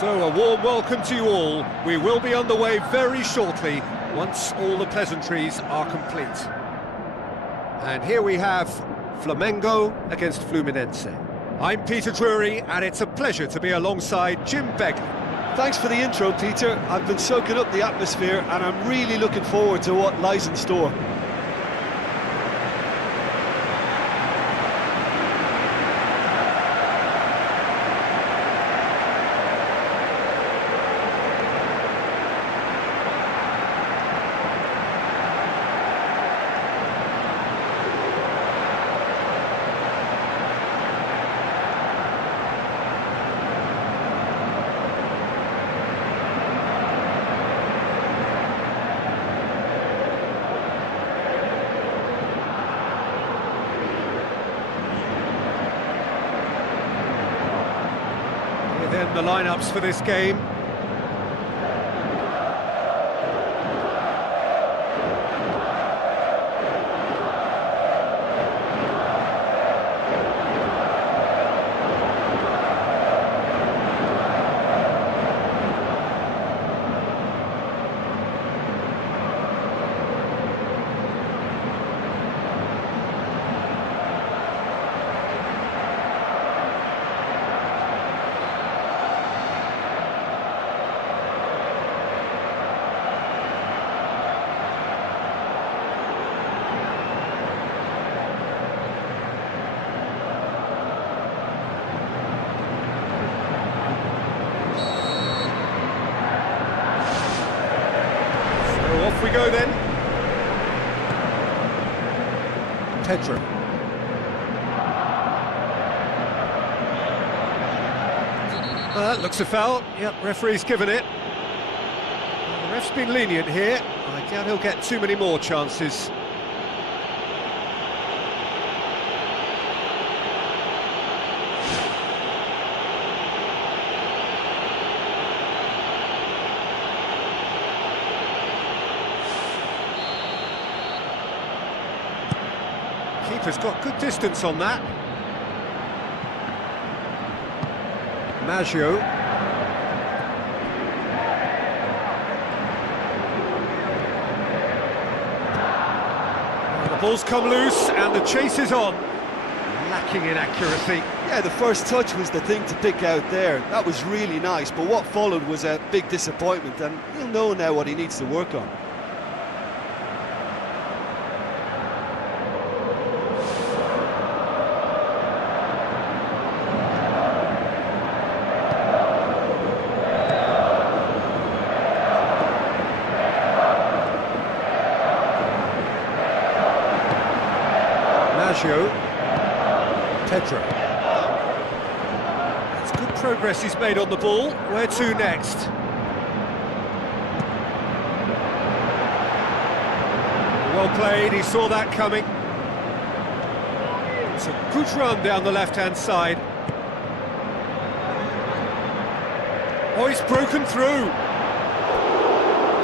So a warm welcome to you all. We will be underway very shortly, once all the pleasantries are complete. And here we have Flamengo against Fluminense. I'm Peter Drury, and it's a pleasure to be alongside Jim Beggar. Thanks for the intro, Peter. I've been soaking up the atmosphere, and I'm really looking forward to what lies in store. Then the lineups for this game. Off we go then. Pedro. That looks a foul. Yep, referee's given it. Well, the ref's been lenient here. I doubt he'll get too many more chances. Keeper's got good distance on that. Maggio. The ball's come loose and the chase is on. Lacking in accuracy. Yeah, the first touch was the thing to pick out there. That was really nice, but what followed was a big disappointment, and he'll know now what he needs to work on. Pedro. It's good progress he's made on the ball. Where to next? Well played, he saw that coming. It's a good run down the left-hand side. Oh, he's broken through.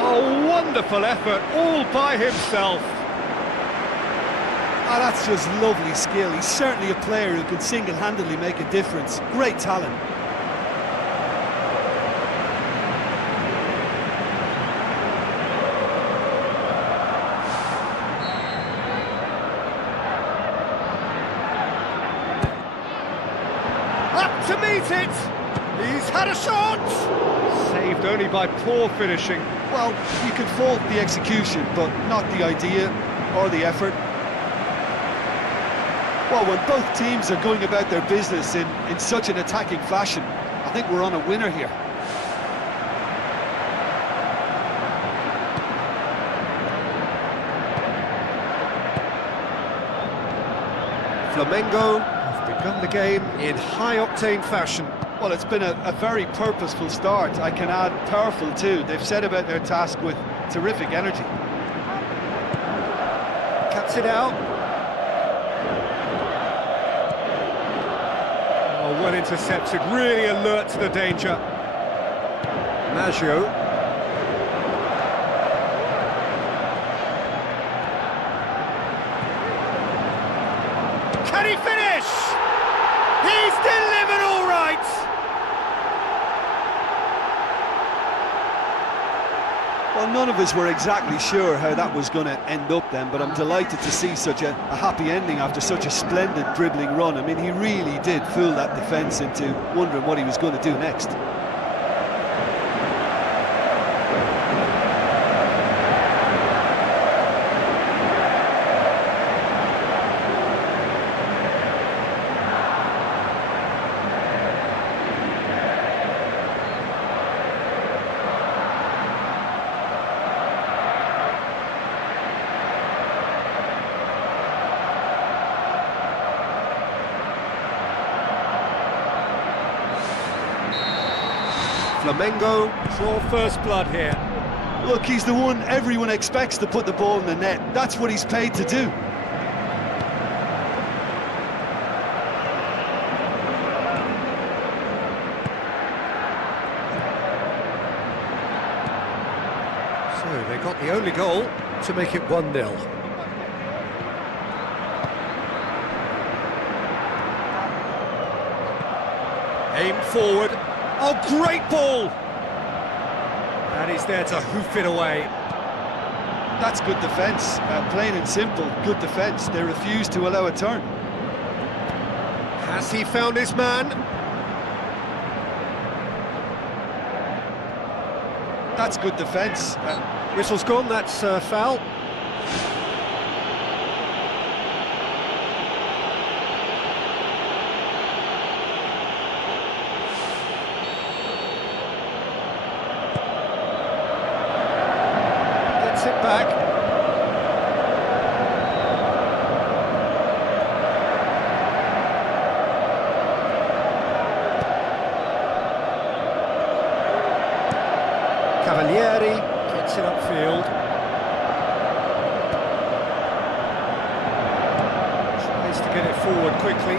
Oh, wonderful effort, all by himself. Oh, that's just lovely skill. He's certainly a player who can single-handedly make a difference. Great talent. Up to meet it! He's had a shot! Saved only by poor finishing. Well, you can fault the execution, but not the idea or the effort. Well, when both teams are going about their business in such an attacking fashion, I think we're on a winner here. Flamengo have begun the game in high-octane fashion. Well, it's been a very purposeful start. I can add powerful too. They've set about their task with terrific energy. Cuts it out. Well intercepted, really alert to the danger. Maggio. Can he finish? He's delivered all right! Well, none of us were exactly sure how that was going to end up then, but I'm delighted to see such a happy ending after such a splendid dribbling run. I mean, he really did fool that defence into wondering what he was going to do next. Flamengo draw first blood here. Look, he's the one everyone expects to put the ball in the net. That's what he's paid to do. So they got the only goal to make it 1-0. Aim forward. Oh, great ball! And he's there to hoof it away. That's good defence, plain and simple, good defence. They refuse to allow a turn. Has he found his man? That's good defence. Whistle's gone, that's foul. It back. Cavalieri gets it upfield. Tries to get it forward quickly.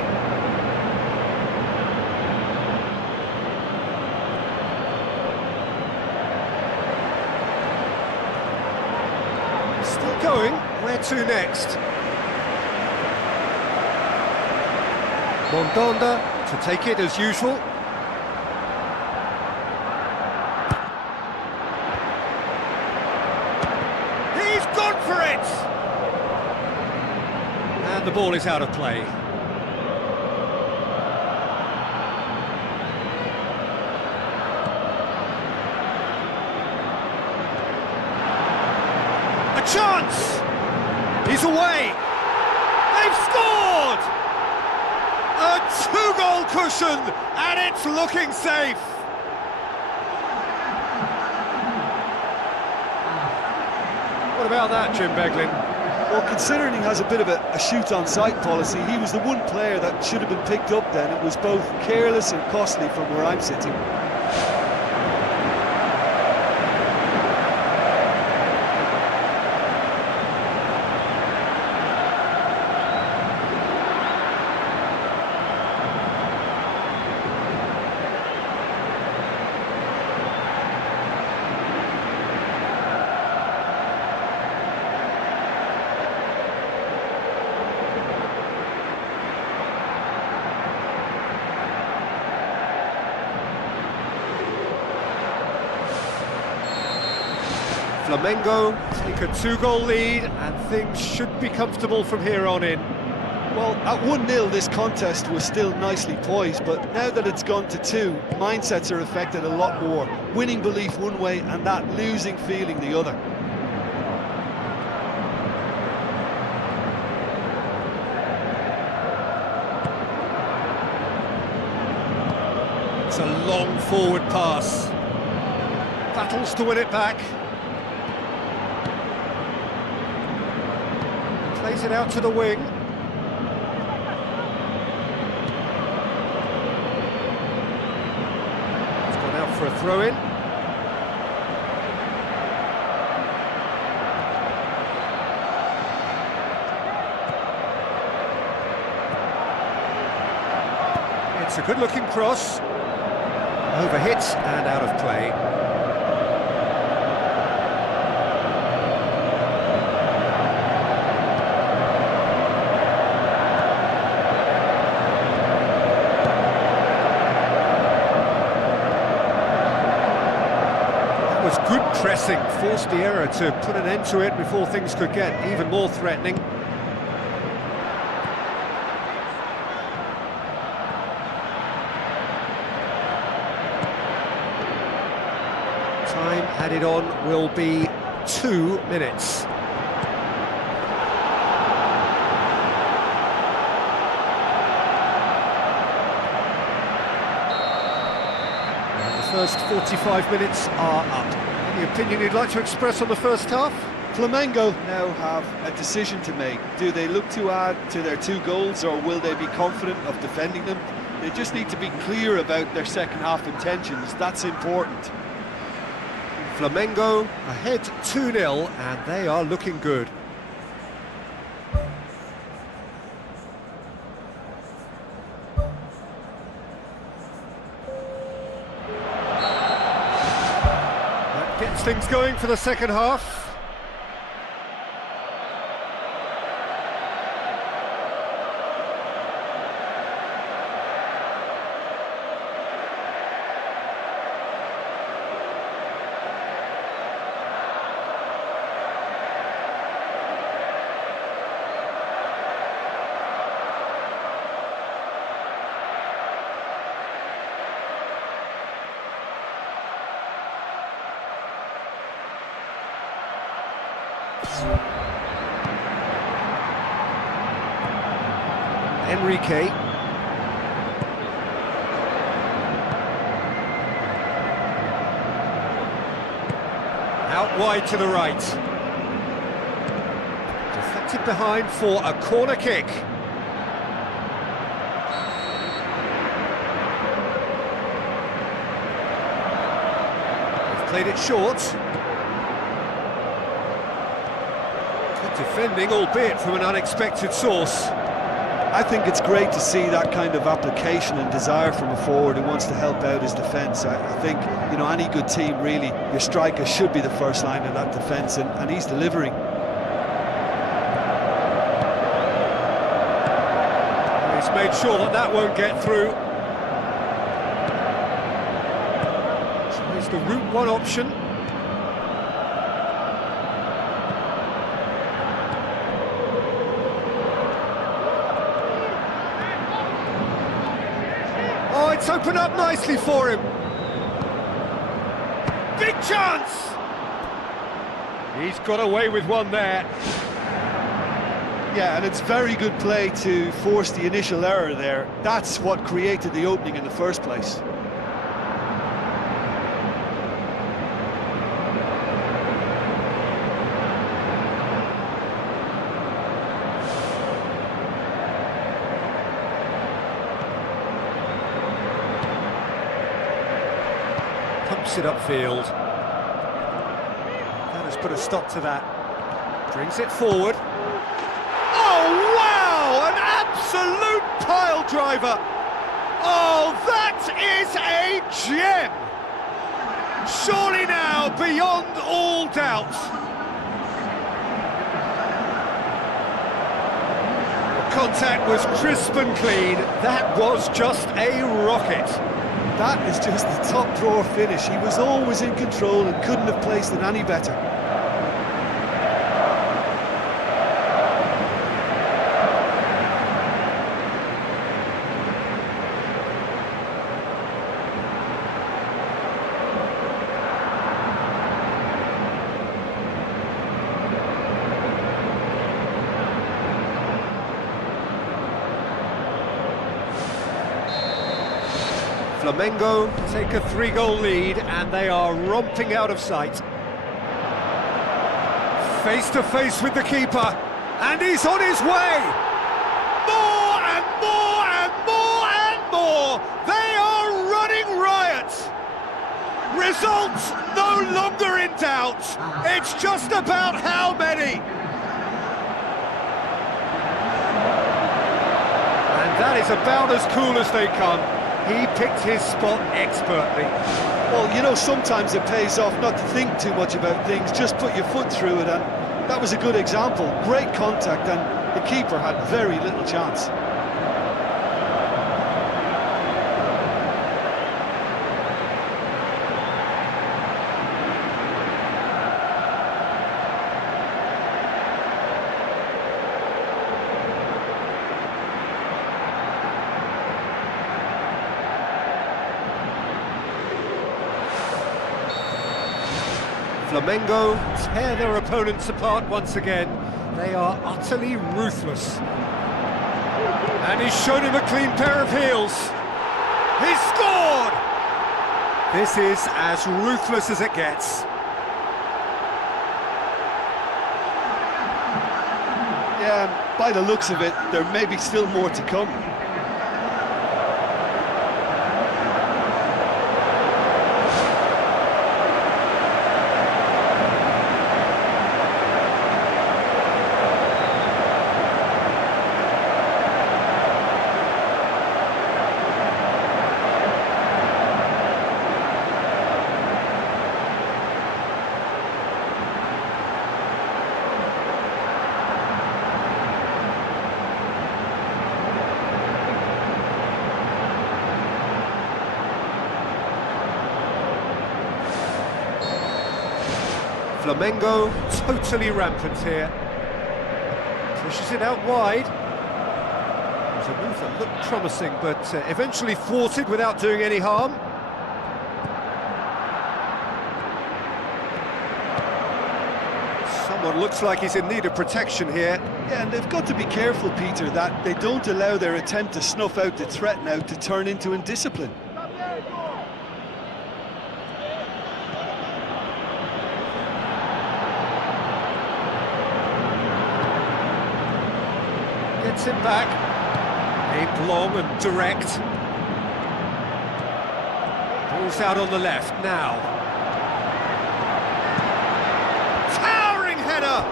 Still going, where to next? MONDE to take it as usual. He's gone for it! And the ball is out of play. Chance! He's away! They've scored! A two-goal cushion, and it's looking safe! What about that, Jim Beglin? Well, considering he has a bit of a shoot-on-sight policy, he was the one player that should have been picked up then. It was both careless and costly from where I'm sitting. Flamengo take a two-goal lead, and things should be comfortable from here on in. Well, at 1-0 this contest was still nicely poised, but now that it's gone to 2, mindsets are affected a lot more. Winning belief one way and that losing feeling the other. It's a long forward pass. Battles to win it back. Plays it out to the wing. It's gone out for a throw-in. It's a good-looking cross. Overhit and out of play. That was good pressing, forced the error to put an end to it before things could get even more threatening. Time added on will be 2 minutes. First 45 minutes are up. Any opinion you'd like to express on the first half? Flamengo now have a decision to make. Do they look to add to their 2 goals, or will they be confident of defending them? They just need to be clear about their second half intentions. That's important. Flamengo ahead 2-0, and they are looking good. Gets things going for the second half. Enrique. Out wide to the right. Deflected behind for a corner kick. They've played it short. Good defending, albeit from an unexpected source. I think it's great to see that kind of application and desire from a forward who wants to help out his defence. I think, you know, any good team, really, your striker should be the first line of that defence, and he's delivering. He's made sure that that won't get through. Tries the route one option. It's opened up nicely for him. Big chance! He's got away with one there. Yeah, and it's very good play to force the initial error there. That's what created the opening in the first place. Pumps it upfield. That has put a stop to that. Brings it forward. Oh, wow! An absolute pile driver! Oh, that is a gem! Surely now, beyond all doubt. The contact was crisp and clean. That was just a rocket. That is just the top drawer finish. He was always in control and couldn't have placed it any better. Flamengo take a 3-goal lead, and they are romping out of sight. Face to face with the keeper, and he's on his way! More and more and more and more! They are running riot! Results no longer in doubt. It's just about how many. And that is about as cool as they come. He picked his spot expertly. Well, you know, sometimes it pays off not to think too much about things, just put your foot through it, and that was a good example. Great contact, and the keeper had very little chance. Flamengo tear their opponents apart once again. They are utterly ruthless. And he's shown him a clean pair of heels. He's scored! This is as ruthless as it gets. Yeah, by the looks of it, there may be still more to come. Flamengo totally rampant here. Pushes it out wide. It was a move that looked promising, but eventually thwarted without doing any harm. Someone looks like he's in need of protection here. Yeah, and they've got to be careful, Peter, that they don't allow their attempt to snuff out the threat now to turn into indiscipline. Gets it back. Aimed long and direct. Ball's out on the left now. Towering header!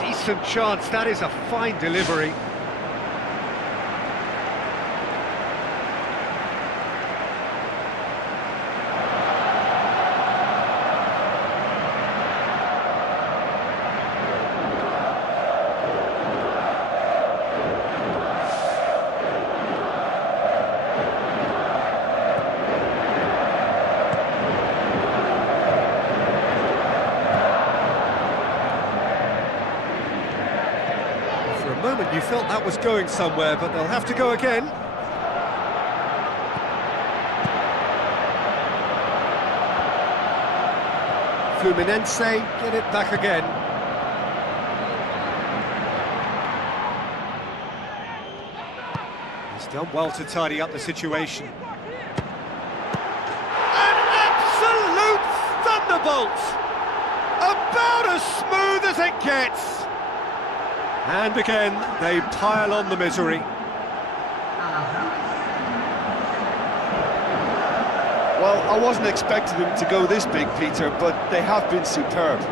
Decent chance, that is a fine delivery. You felt that was going somewhere, but they'll have to go again. Fluminense get it back again. He's done well to tidy up the situation. An absolute thunderbolt! About as smooth as it gets! And again, they pile on the misery. Well, I wasn't expecting them to go this big, Peter, but they have been superb.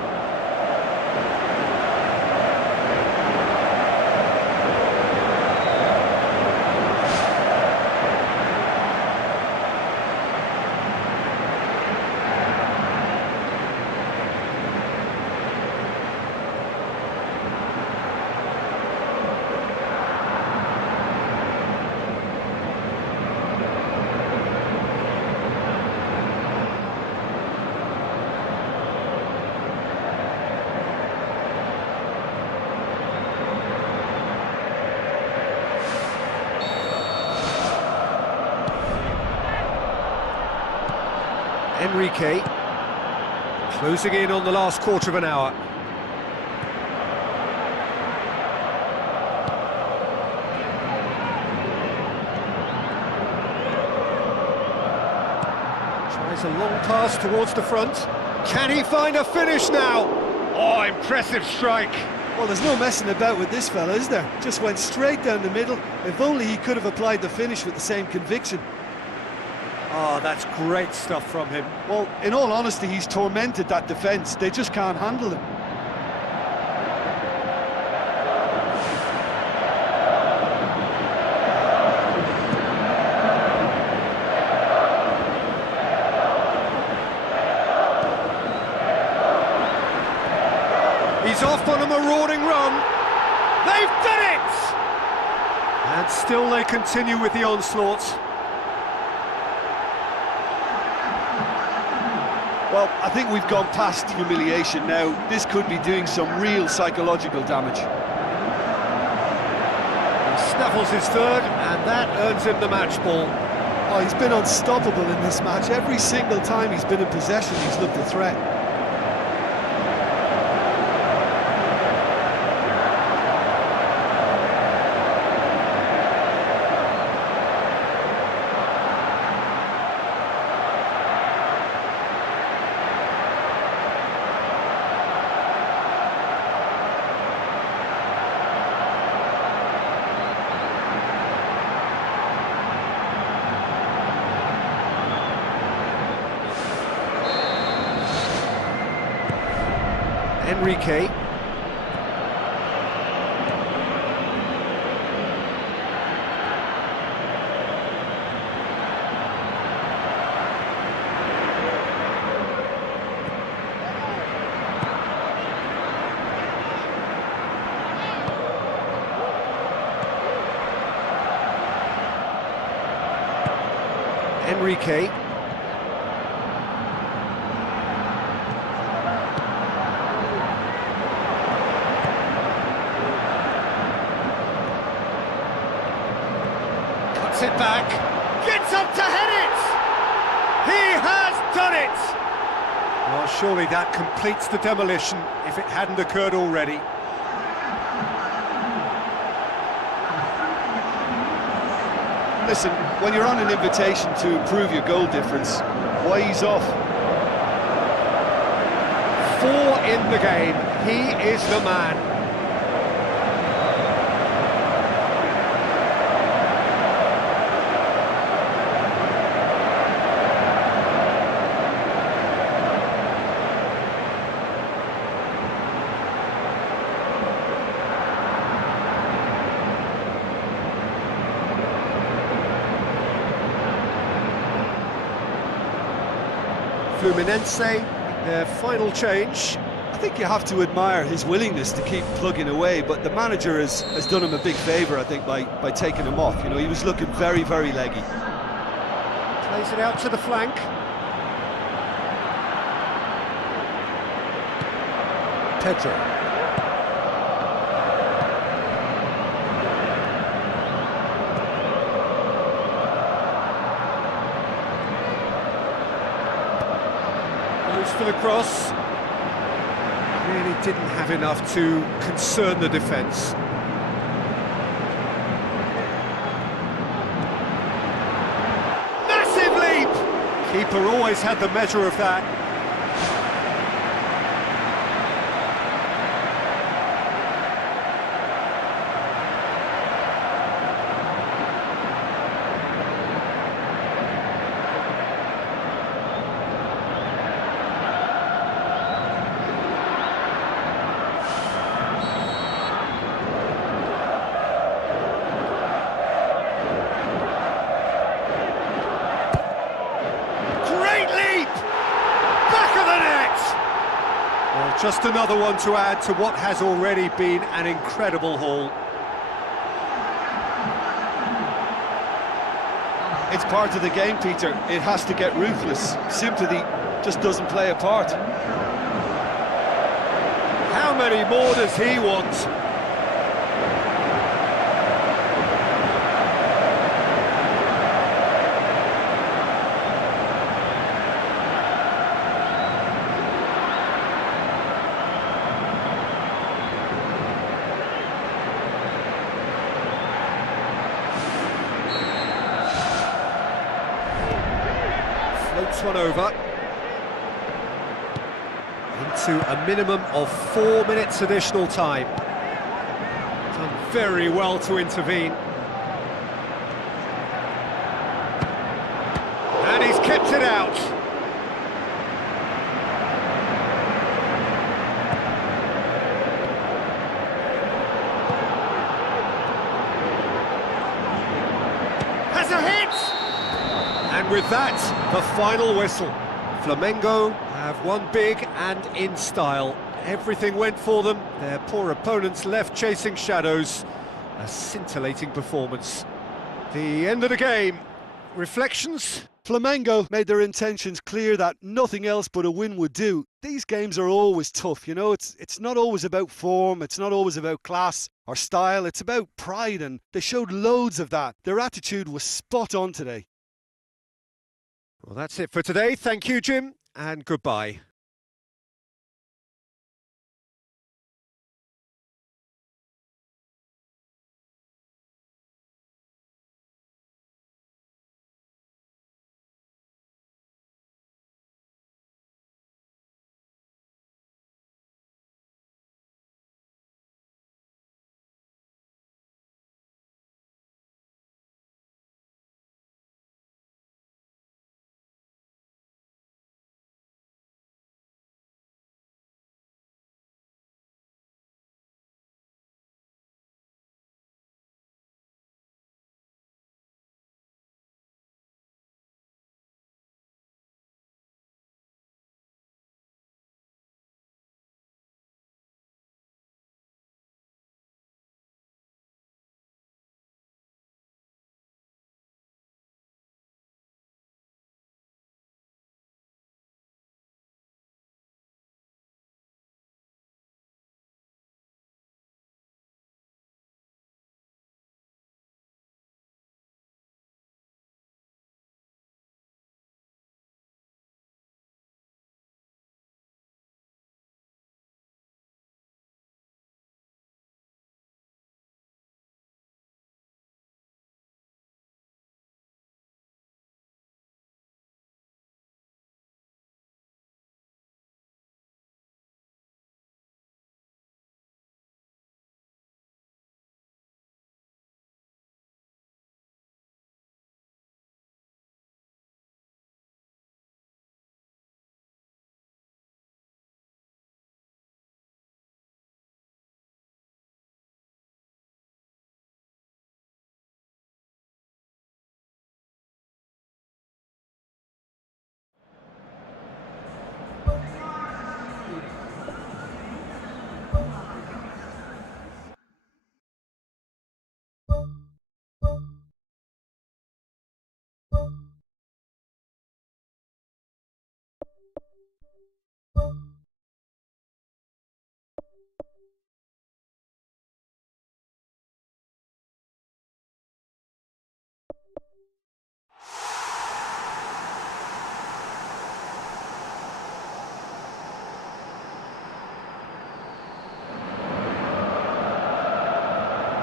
Enrique, closing in on the last quarter of an hour. Tries a long pass towards the front. Can he find a finish now? Oh, impressive strike. Well, there's no messing about with this fella, is there? Just went straight down the middle. If only he could have applied the finish with the same conviction. Oh, that's great stuff from him. Well, in all honesty, he's tormented that defence. They just can't handle him. He's off on a marauding run. They've done it! And still they continue with the onslaught. Well, I think we've gone past humiliation now. This could be doing some real psychological damage. He snaffles his third, and that earns him the match ball. Oh, he's been unstoppable in this match. Every single time he's been in possession, he's looked a threat. Enrique. Enrique. Cuts it back. Gets up to head it! He has done it! Well, surely that completes the demolition if it hadn't occurred already. Listen, when you're on an invitation to improve your goal difference, why ease off? 4 in the game. He is the man. Fluminense, their final change. I think you have to admire his willingness to keep plugging away, but the manager has done him a big favour, I think, by taking him off. You know, he was looking very, very leggy. Plays it out to the flank. Pedro. For the cross, really didn't have enough to concern the defence. Massive leap! Keeper always had the measure of that. Just another one to add to what has already been an incredible haul. It's part of the game, Peter. It has to get ruthless. Sympathy just doesn't play a part. How many more does he want? Floats one over. Into a minimum of 4 minutes additional time. Done very well to intervene. And he's kept it out. Has a hit! And with that, the final whistle. Flamengo have won big and in style. Everything went for them. Their poor opponents left chasing shadows. A scintillating performance. The end of the game. Reflections? Flamengo made their intentions clear that nothing else but a win would do. These games are always tough, you know, it's not always about form, it's not always about class or style, it's about pride, and they showed loads of that. Their attitude was spot on today. Well, that's it for today. Thank you, Jim, and goodbye.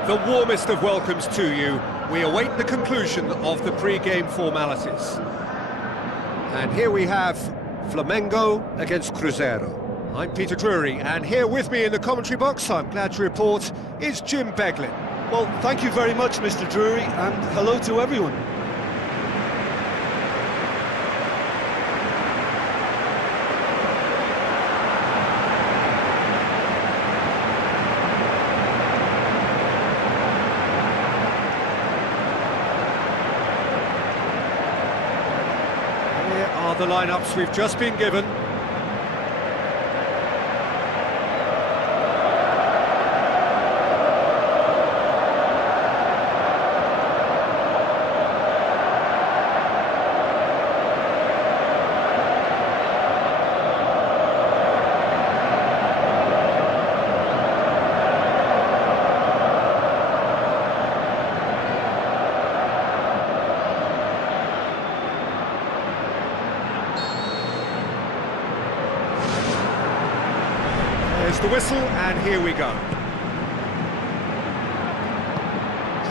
The warmest of welcomes to you. We await the conclusion of the pre-game formalities. And here we have Flamengo against Cruzeiro. I'm Peter Drury, and here with me in the commentary box, I'm glad to report, is Jim Beglin. Well, thank you very much, Mr. Drury, and hello to everyone. Here are the lineups we've just been given. There's the whistle, and here we go.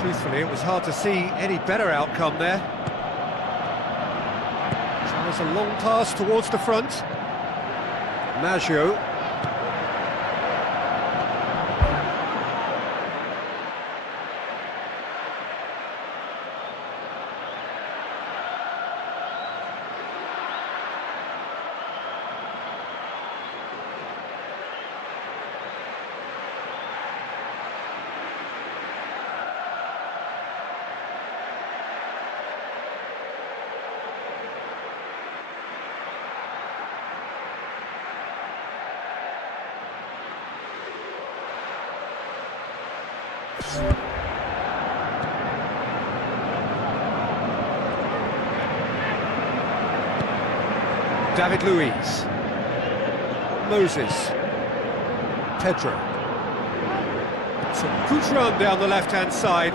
Truthfully, it was hard to see any better outcome there. Tries a long pass towards the front. Maggio. David Luiz. Moses. Pedro. It's a good run down the left-hand side.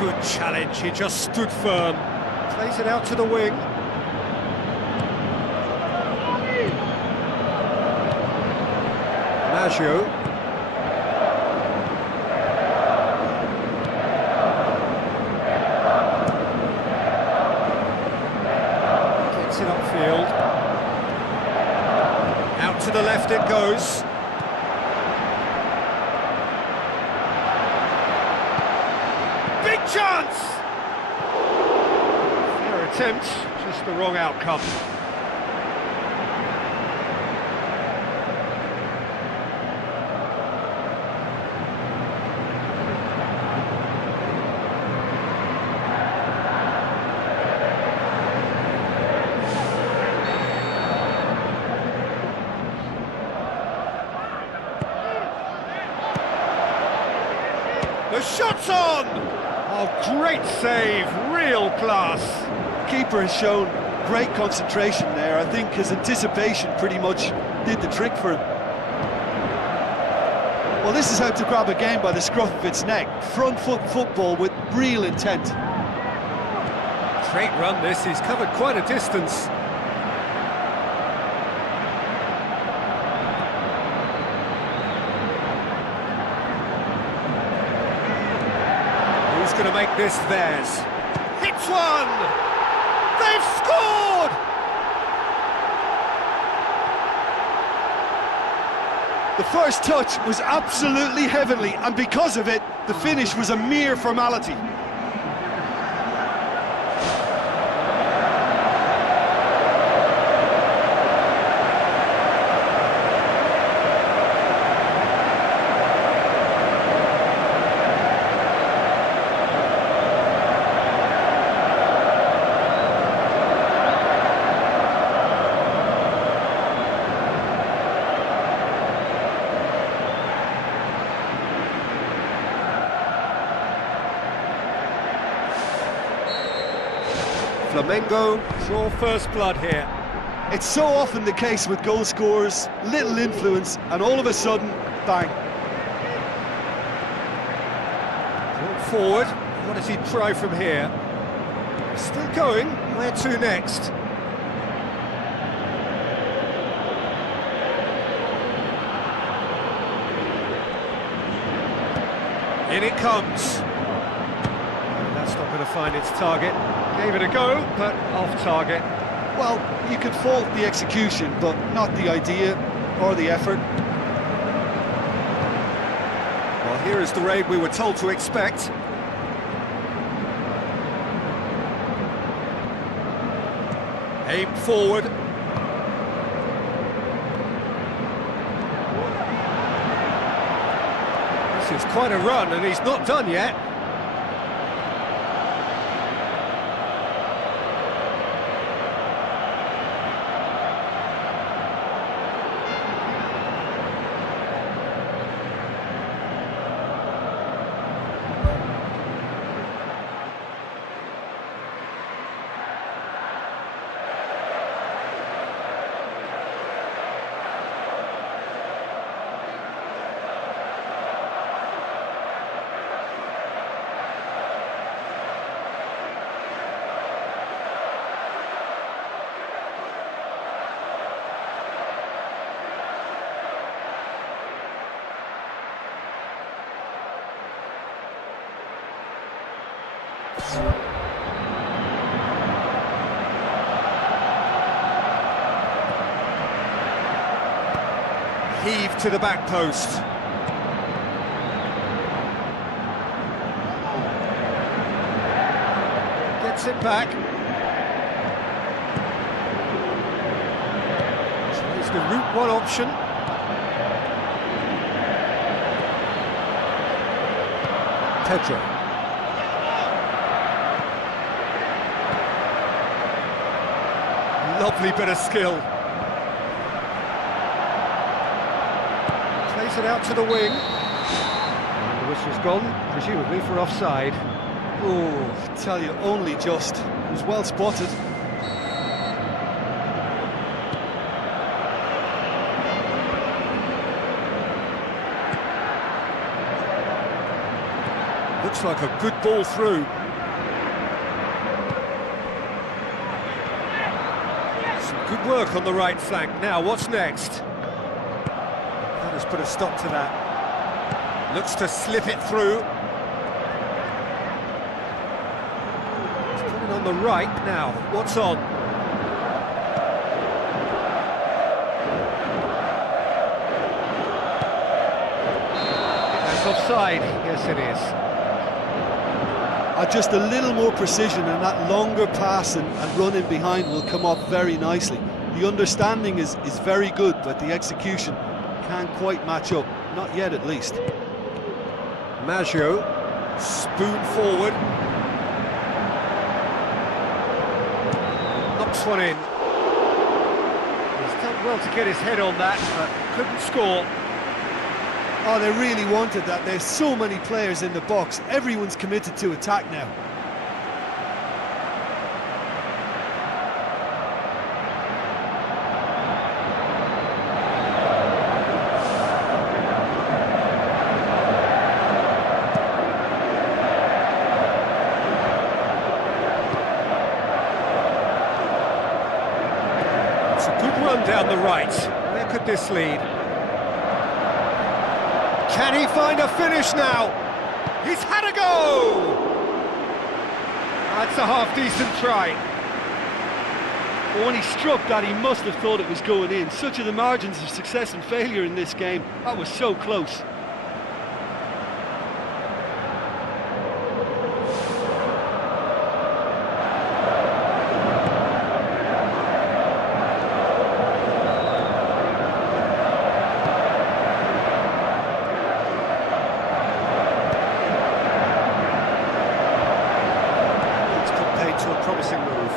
Good challenge, he just stood firm. Plays it out to the wing. Maggio. Gets it upfield. Out to the left it goes. Big chance! Fair attempt, just the wrong outcome. The shot's on! Oh, great save, real class. Keeper has shown great concentration there. I think his anticipation pretty much did the trick for him. Well, this is how to grab a game by the scruff of its neck. Front foot football with real intent. Great run this, he's covered quite a distance. Who's going to make this theirs? Hits one! They've scored! The first touch was absolutely heavenly, and because of it, the finish was a mere formality. Flamengo draw first blood here. It's so often the case with goal scorers, little influence, and all of a sudden, bang. Brought forward, what does he try from here? Still going, where to next? In it comes. That's not going to find its target. Gave it a go, but off target. Well, you could fault the execution, but not the idea or the effort. Well, here is the raid we were told to expect. Aim forward. This is quite a run, and he's not done yet. Heave to the back post. Gets it back. So it's the route one option. Pedro. Lovely bit of skill. Plays it out to the wing. And the whistle's gone, presumably for offside. Oh, tell you, only just. It was well spotted. Looks like a good ball through. Good work on the right flank. Now, what's next? That has put a stop to that. Looks to slip it through. He's putting on the right. Now, what's on? That's offside. Yes, it is. Just a little more precision, and that longer pass and running behind will come off very nicely. The understanding is very good, but the execution can't quite match up. Not yet, at least. Maggio, spoon forward. Knocks one in. He's done well to get his head on that, but couldn't score. Oh, they really wanted that. There's so many players in the box. Everyone's committed to attack now. It's a good run down the right. Where could this lead? Can he find a finish now? He's had a go! That's a half-decent try. But when he struck that, he must have thought it was going in. Such are the margins of success and failure in this game. That was so close. Promising move.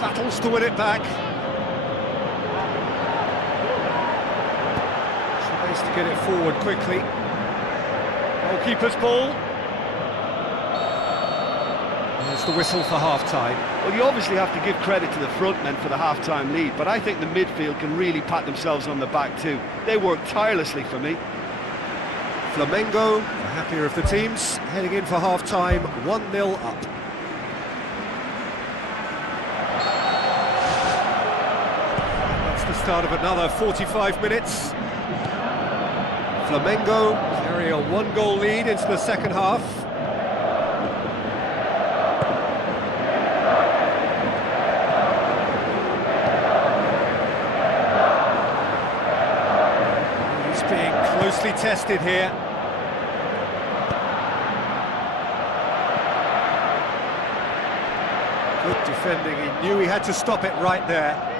Battles to win it back. Tries to get it forward quickly. Goalkeeper's ball. There's the whistle for half-time. Well, you obviously have to give credit to the front men for the half-time lead, but I think the midfield can really pat themselves on the back too. They work tirelessly for me. Flamengo, the happier of the teams, heading in for half-time, 1-0 up. start of another 45 minutes. Flamengo carry a one-goal lead into the second half. He's being closely tested here. Good defending, he knew he had to stop it right there.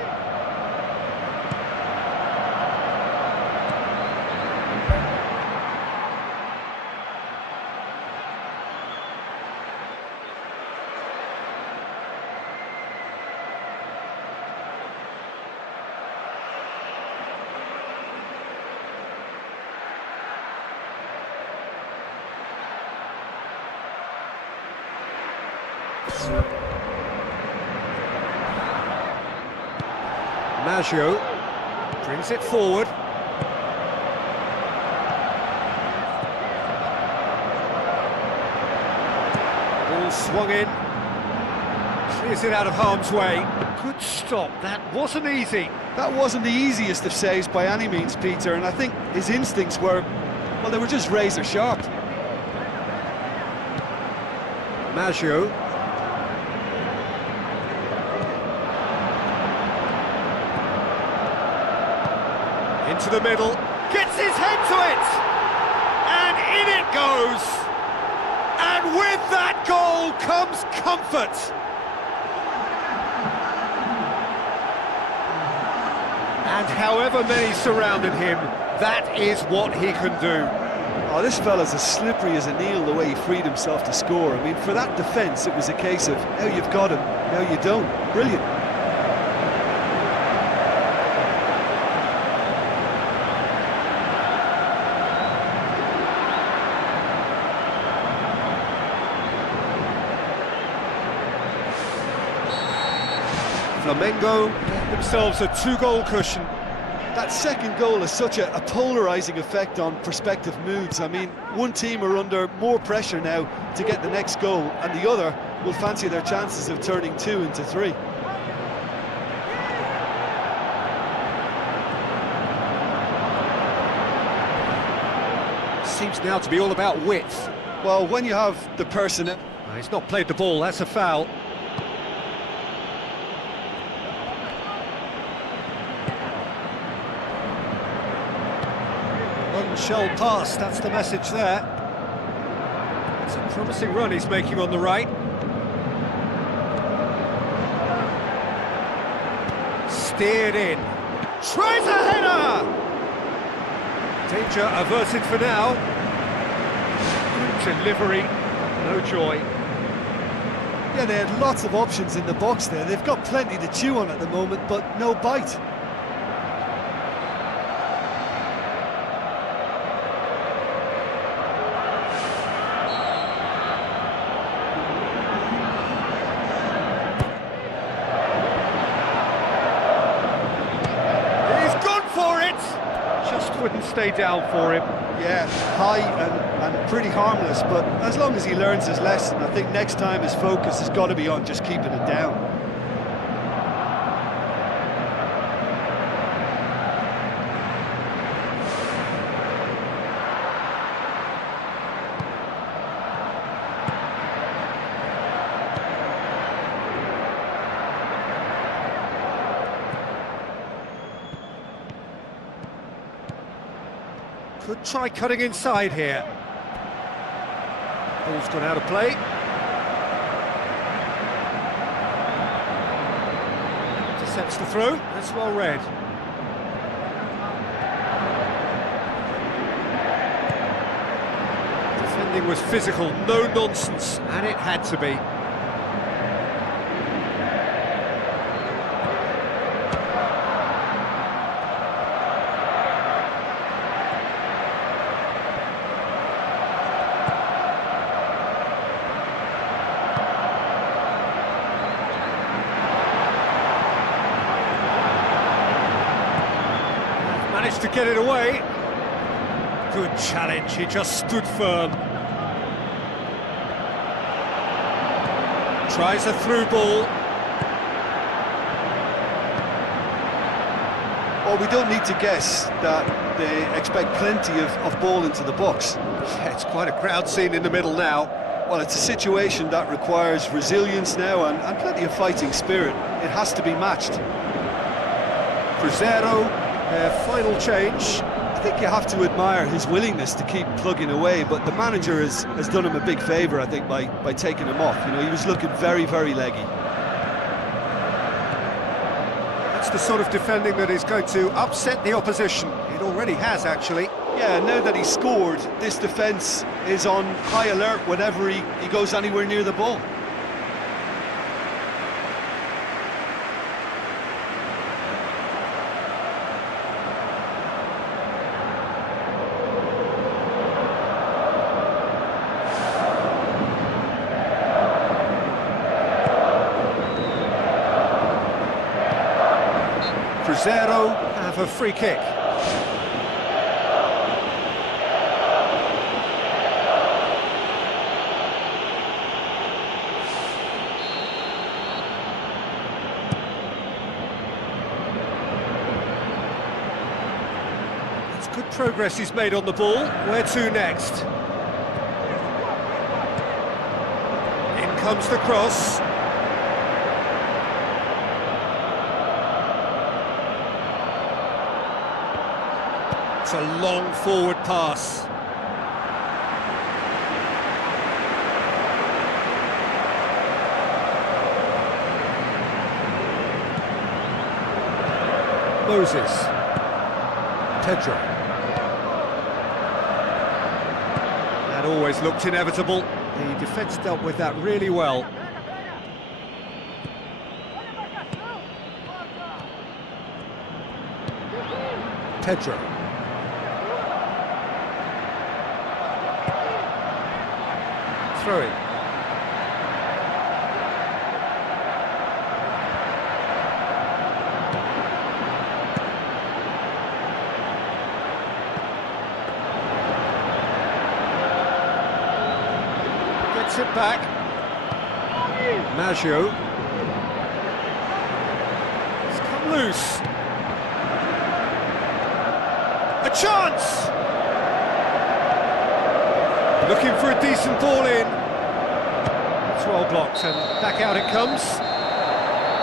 Maggio brings it forward. Ball swung in. Clears it out of harm's way. Good stop, that wasn't easy. That wasn't the easiest of saves by any means, Peter, and I think his instincts were, well, they were just razor sharp. Maggio. Into the middle, gets his head to it, and in it goes. And with that goal comes comfort. And however many surrounded him, that is what he can do. Oh, this fella's as slippery as a needle the way he freed himself to score. I mean, for that defence, it was a case of now you've got him, now you don't. Brilliant. Flamengo get themselves a two-goal cushion. That second goal has such a polarising effect on prospective moods. I mean, one team are under more pressure now to get the next goal, and the other will fancy their chances of turning 2 into 3. Seems now to be all about width. Well, when you have the person... He's not played the ball, that's a foul. Shall pass, that's the message there. It's a promising run he's making on the right. Steered in. Tries a header! Danger averted for now. Good delivery, no joy. Yeah, they had lots of options in the box there. They've got plenty to chew on at the moment, but no bite. Wouldn't stay down for him. Yeah, high and pretty harmless, but as long as he learns his lesson, I think next time his focus has got to be on just keeping it down. Could try cutting inside here. Ball's gone out of play. Intercepts the throw, that's well read. Defending was physical, no nonsense, and it had to be. Managed to get it away. Good challenge, he just stood firm. Tries a through ball. Well, we don't need to guess that they expect plenty of ball into the box. Yeah, it's quite a crowd scene in the middle now. Well, it's a situation that requires resilience now and plenty of fighting spirit. It has to be matched. Cruzeiro, their final change. I think you have to admire his willingness to keep plugging away, but the manager has done him a big favour, I think, by taking him off. You know, he was looking very, very leggy. That's the sort of defending that is going to upset the opposition. It already has, actually. Yeah, now that he's scored, this defence is on high alert whenever he goes anywhere near the ball. Cruzeiro have a free kick. It's good progress he's made on the ball. Where to next? In comes the cross. It's a long forward pass. Moses. Pedro. That always looked inevitable. The defence dealt with that really well. Pedro. Throw-in. Gets it back. Maggio. It's come loose. A chance! Looking for a decent ball in. It's well blocked and back out it comes.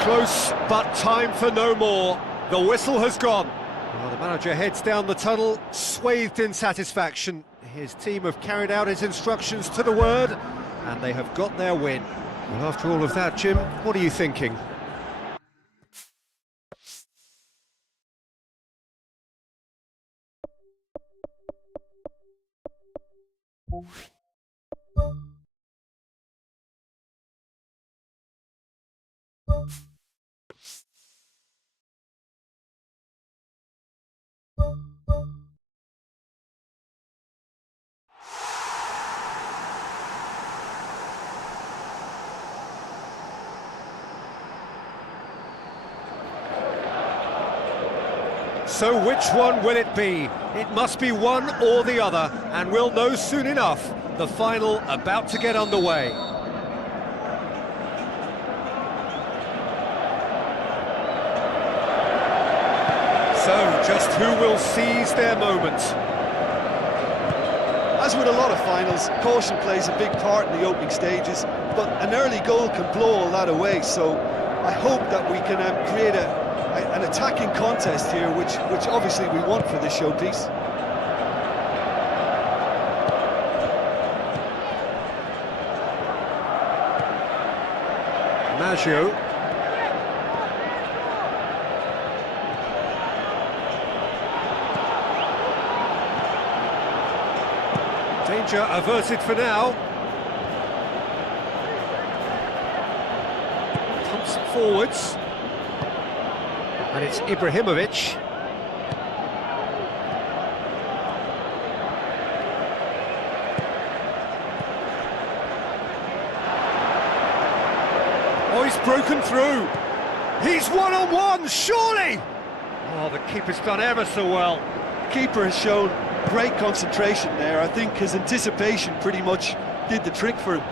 Close, but time for no more. The whistle has gone. Well, the manager heads down the tunnel, swathed in satisfaction. His team have carried out his instructions to the word, and they have got their win. Well, after all of that, Jim, what are you thinking? So which one will it be? It must be one or the other, and we'll know soon enough. The final about to get underway. So, just who will seize their moment? As with a lot of finals, caution plays a big part in the opening stages, but an early goal can blow all that away, so I hope that we can create an attacking contest here, which obviously we want for this showpiece. Maggio. Danger averted for now. Pumps it forwards. And it's Ibrahimovic. Oh, he's broken through. He's one-on-one, surely! Oh, the keeper's done ever so well. The keeper has shown great concentration there. I think his anticipation pretty much did the trick for him.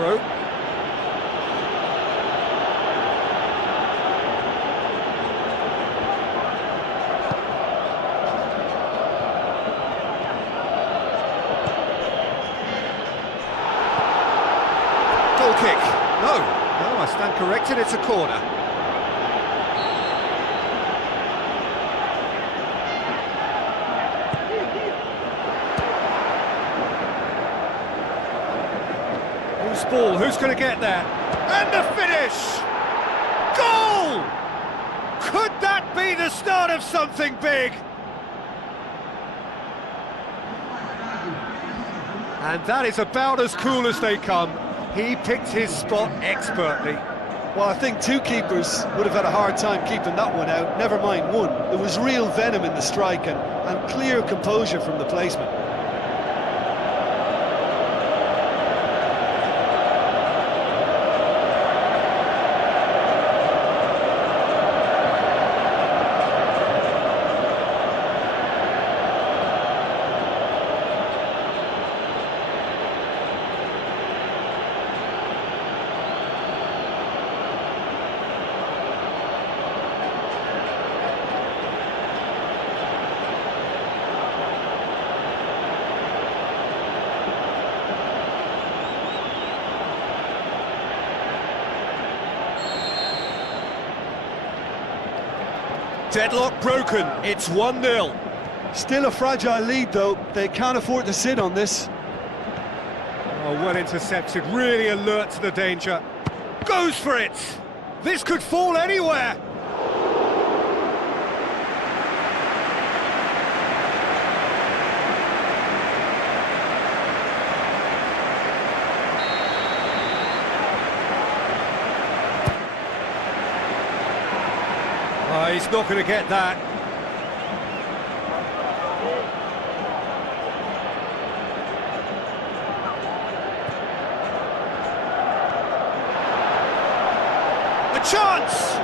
throw. Goal kick. No, I stand corrected, it's a corner. Whose ball? Who's going to get there? And the finish! Goal! Could that be the start of something big? And that is about as cool as they come. He picked his spot expertly. Well, I think two keepers would have had a hard time keeping that one out, never mind one. There was real venom in the strike and clear composure from the placement. Deadlock broken, it's 1-0. Still a fragile lead though, they can't afford to sit on this. Oh, well intercepted, really alert to the danger. Goes for it! This could fall anywhere! He's not going to get that. A chance!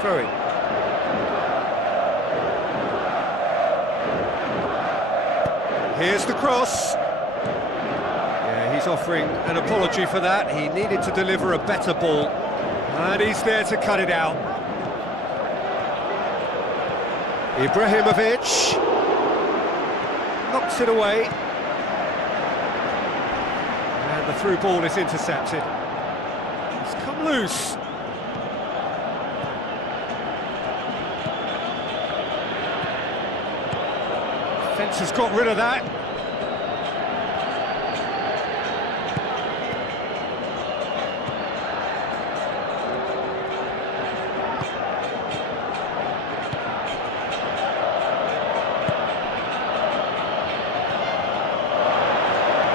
Throw it. Here's the cross. Yeah, he's offering an apology for that. He needed to deliver a better ball. And he's there to cut it out. Ibrahimovic. Knocks it away. And the through ball is intercepted. It's come loose. Defence has got rid of that.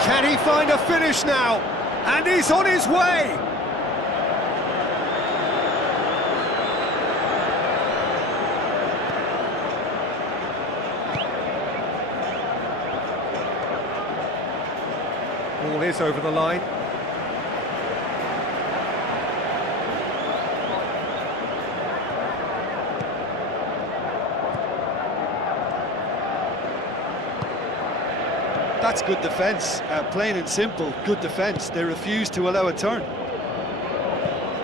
Can he find a finish now? And he's on his way! Ball is over the line. That's good defence, plain and simple, good defence. They refuse to allow a turn.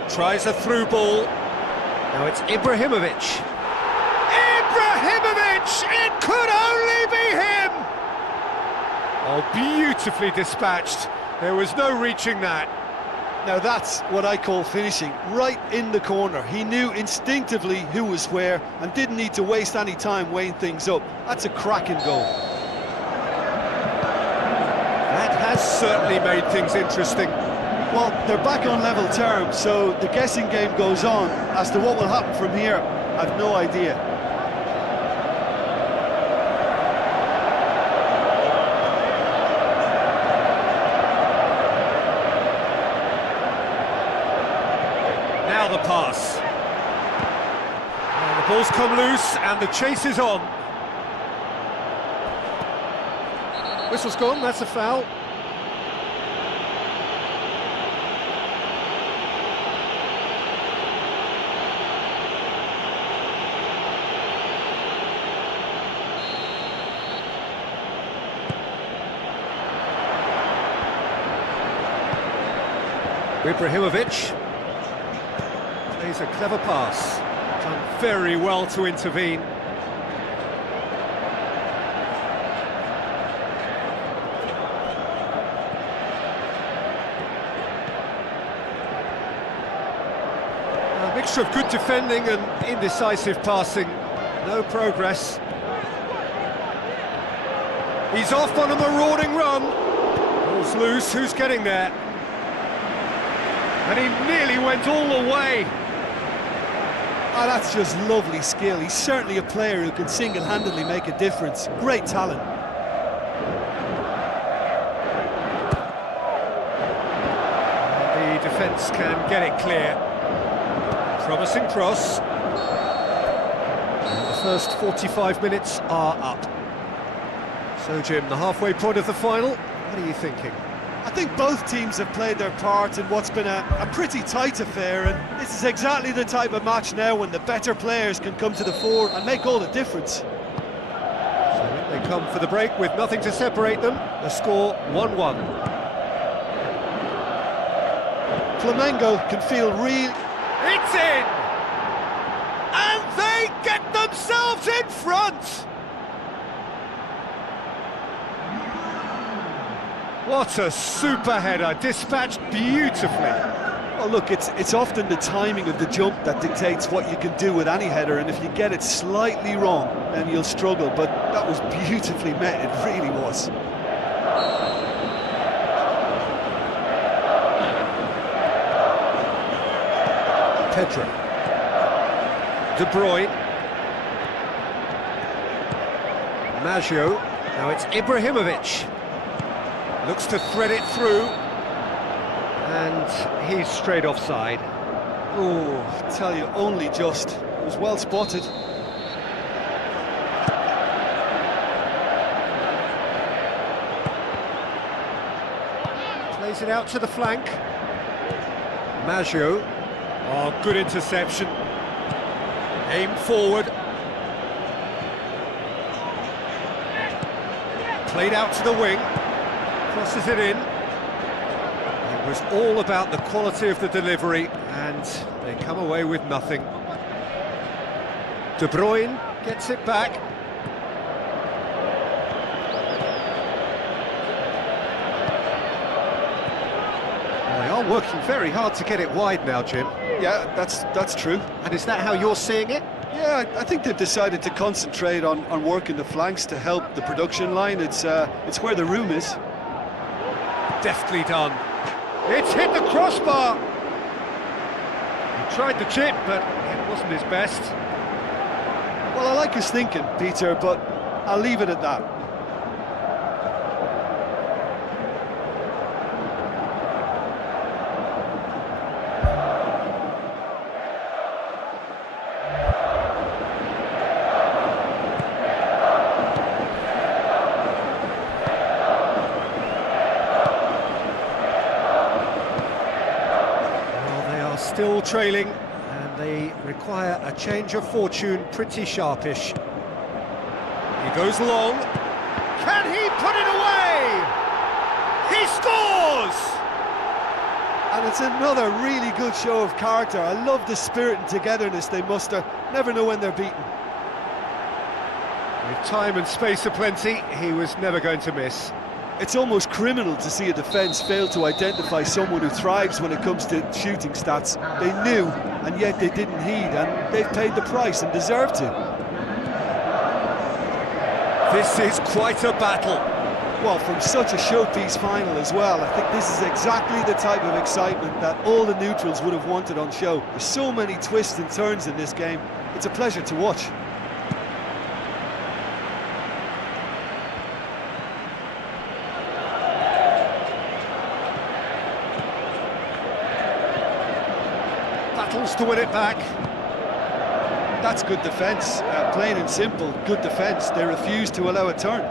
Tries a through ball. Now it's Ibrahimovic. Ibrahimovic! It could only be him! Oh, beautifully dispatched. There was no reaching that. Now that's what I call finishing, right in the corner. He knew instinctively who was where and didn't need to waste any time weighing things up. That's a cracking goal. That has certainly made things interesting. Well, they're back on level terms, so the guessing game goes on. As to what will happen from here, I've no idea. Now the pass. And the ball's come loose and the chase is on. Whistle's gone, that's a foul. Ibrahimovic plays a clever pass. Done very well to intervene. A mixture of good defending and indecisive passing. No progress. He's off on a marauding run. Ball's loose, who's getting there? And he nearly went all the way. Oh, that's just lovely skill. He's certainly a player who can single-handedly make a difference. Great talent. And the defence can get it clear. Promising cross. And the first 45 minutes are up. So, Jim, the halfway point of the final, what are you thinking? I think both teams have played their part in what's been a pretty tight affair, and this is exactly the type of match now when the better players can come to the fore and make all the difference. So they come for the break with nothing to separate them. The score 1-1. Flamengo can feel real... It's in! And they get themselves in front! What a super header, dispatched beautifully. Oh, look, it's often the timing of the jump that dictates what you can do with any header, and if you get it slightly wrong, then you'll struggle, but that was beautifully met, it really was. Pedro. De Bruyne. Maggio. Now it's Ibrahimovic. Looks to thread it through. And he's straight offside. Oh, I tell you, only just. It was well spotted. Plays it out to the flank. Maggio. Oh, good interception. Aim forward. Played out to the wing. Crosses it in. It was all about the quality of the delivery, and they come away with nothing. De Bruyne gets it back. They are working very hard to get it wide now, Jim. Yeah, that's true. And is that how you're seeing it? Yeah, I think they've decided to concentrate on working the flanks to help the production line. It's where the room is. Deftly done. It's hit the crossbar. He tried the chip, but it wasn't his best. Well, I like his thinking, Peter, but I'll leave it at that. Still trailing, and they require a change of fortune, pretty sharpish. He goes long. Can he put it away? He scores! And it's another really good show of character. I love the spirit and togetherness they muster. Never know when they're beaten. With time and space aplenty, he was never going to miss. It's almost criminal to see a defence fail to identify someone who thrives when it comes to shooting stats. They knew, and yet they didn't heed, and they've paid the price and deserve to. This is quite a battle. Well, from such a showpiece final as well, I think this is exactly the type of excitement that all the neutrals would have wanted on show. There's so many twists and turns in this game. It's a pleasure to watch. To win it back. That's good defence, plain and simple, good defence. They refuse to allow a turn.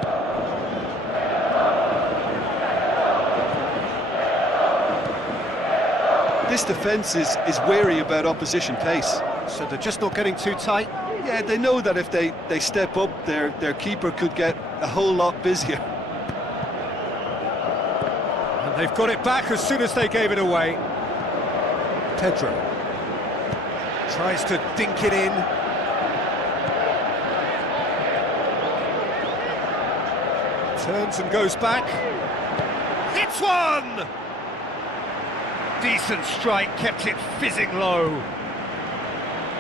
This defence is wary about opposition pace. So they're just not getting too tight? Yeah, they know that if they step up, their keeper could get a whole lot busier. And they've got it back as soon as they gave it away. Pedro tries to dink it in. Turns and goes back. Hits one! Decent strike, kept it fizzing low.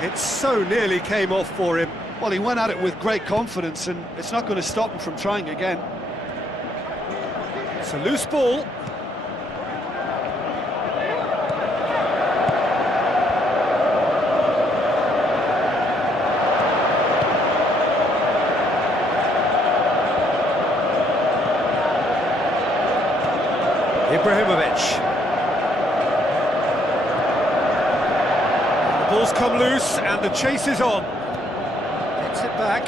It so nearly came off for him. Well, he went at it with great confidence, and it's not going to stop him from trying again. It's a loose ball. Ibrahimovic. The ball's come loose and the chase is on. Gets it back.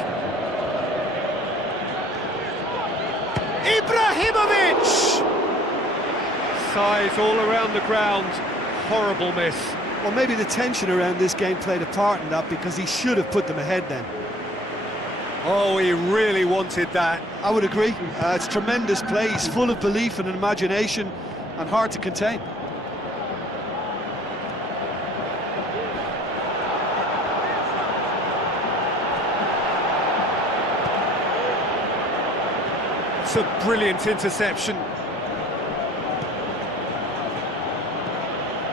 Ibrahimovic! Size all around the ground. Horrible miss. Well, maybe the tension around this game played a part in that, because he should have put them ahead then. Oh, he really wanted that. I would agree. It's tremendous play. He's full of belief and imagination, and hard to contain. It's a brilliant interception.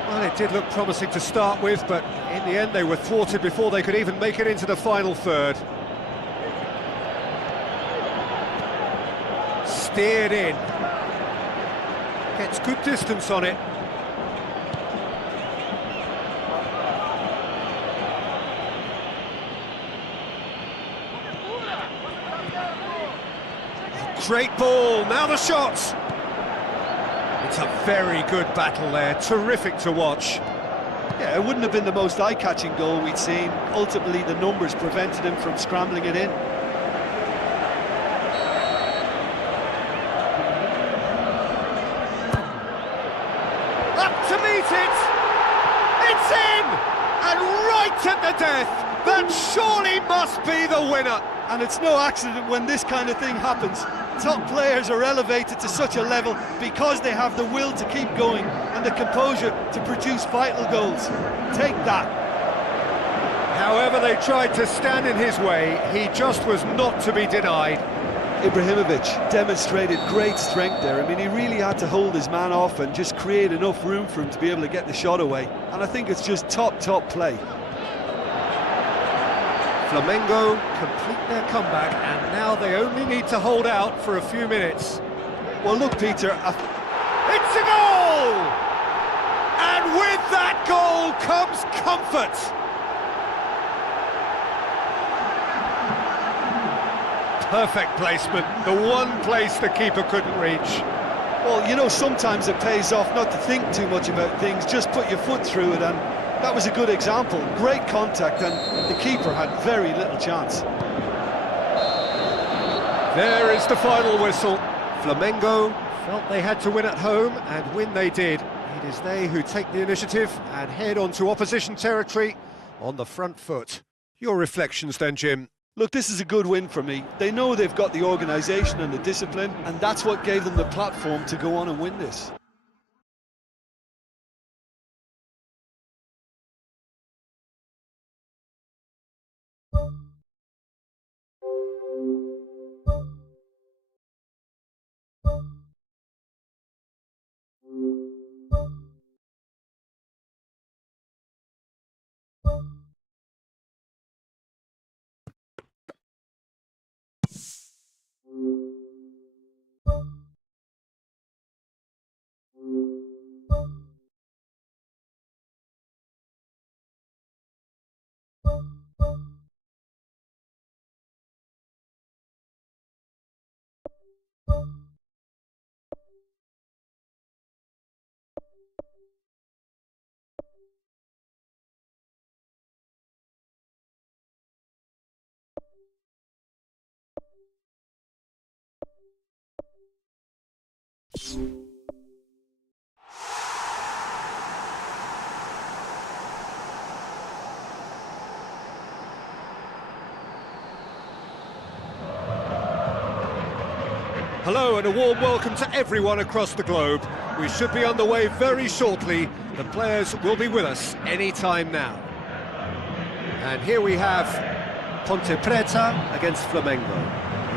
Well, it did look promising to start with, but in the end they were thwarted before they could even make it into the final third. Steered in. Gets good distance on it. Great ball, now the shot! It's a very good battle there, terrific to watch. Yeah, it wouldn't have been the most eye-catching goal we'd seen. Ultimately, the numbers prevented him from scrambling it in. To meet it! It's in! And right at the death! That surely must be the winner! And it's no accident when this kind of thing happens. Top players are elevated to such a level because they have the will to keep going and the composure to produce vital goals. Take that. However they tried to stand in his way, he just was not to be denied. Ibrahimovic demonstrated great strength there. I mean, he really had to hold his man off and just create enough room for him to be able to get the shot away. And I think it's just top play. Flamengo complete their comeback, and now they only need to hold out for a few minutes. Well, look, Peter, it's a goal! And with that goal comes comfort. Perfect placement, the one place the keeper couldn't reach. Well, you know, sometimes it pays off not to think too much about things, just put your foot through it, and that was a good example. Great contact, and the keeper had very little chance. There is the final whistle. Flamengo felt they had to win at home, and win they did. It is they who take the initiative and head on to opposition territory on the front foot. Your reflections then, Jim? Look, this is a good win for me. They know they've got the organisation and the discipline, and that's what gave them the platform to go on and win this. Hello and a warm welcome to everyone across the globe. we should be underway very shortly. The players will be with us any time now. And here we have Ponte Preta against Flamengo.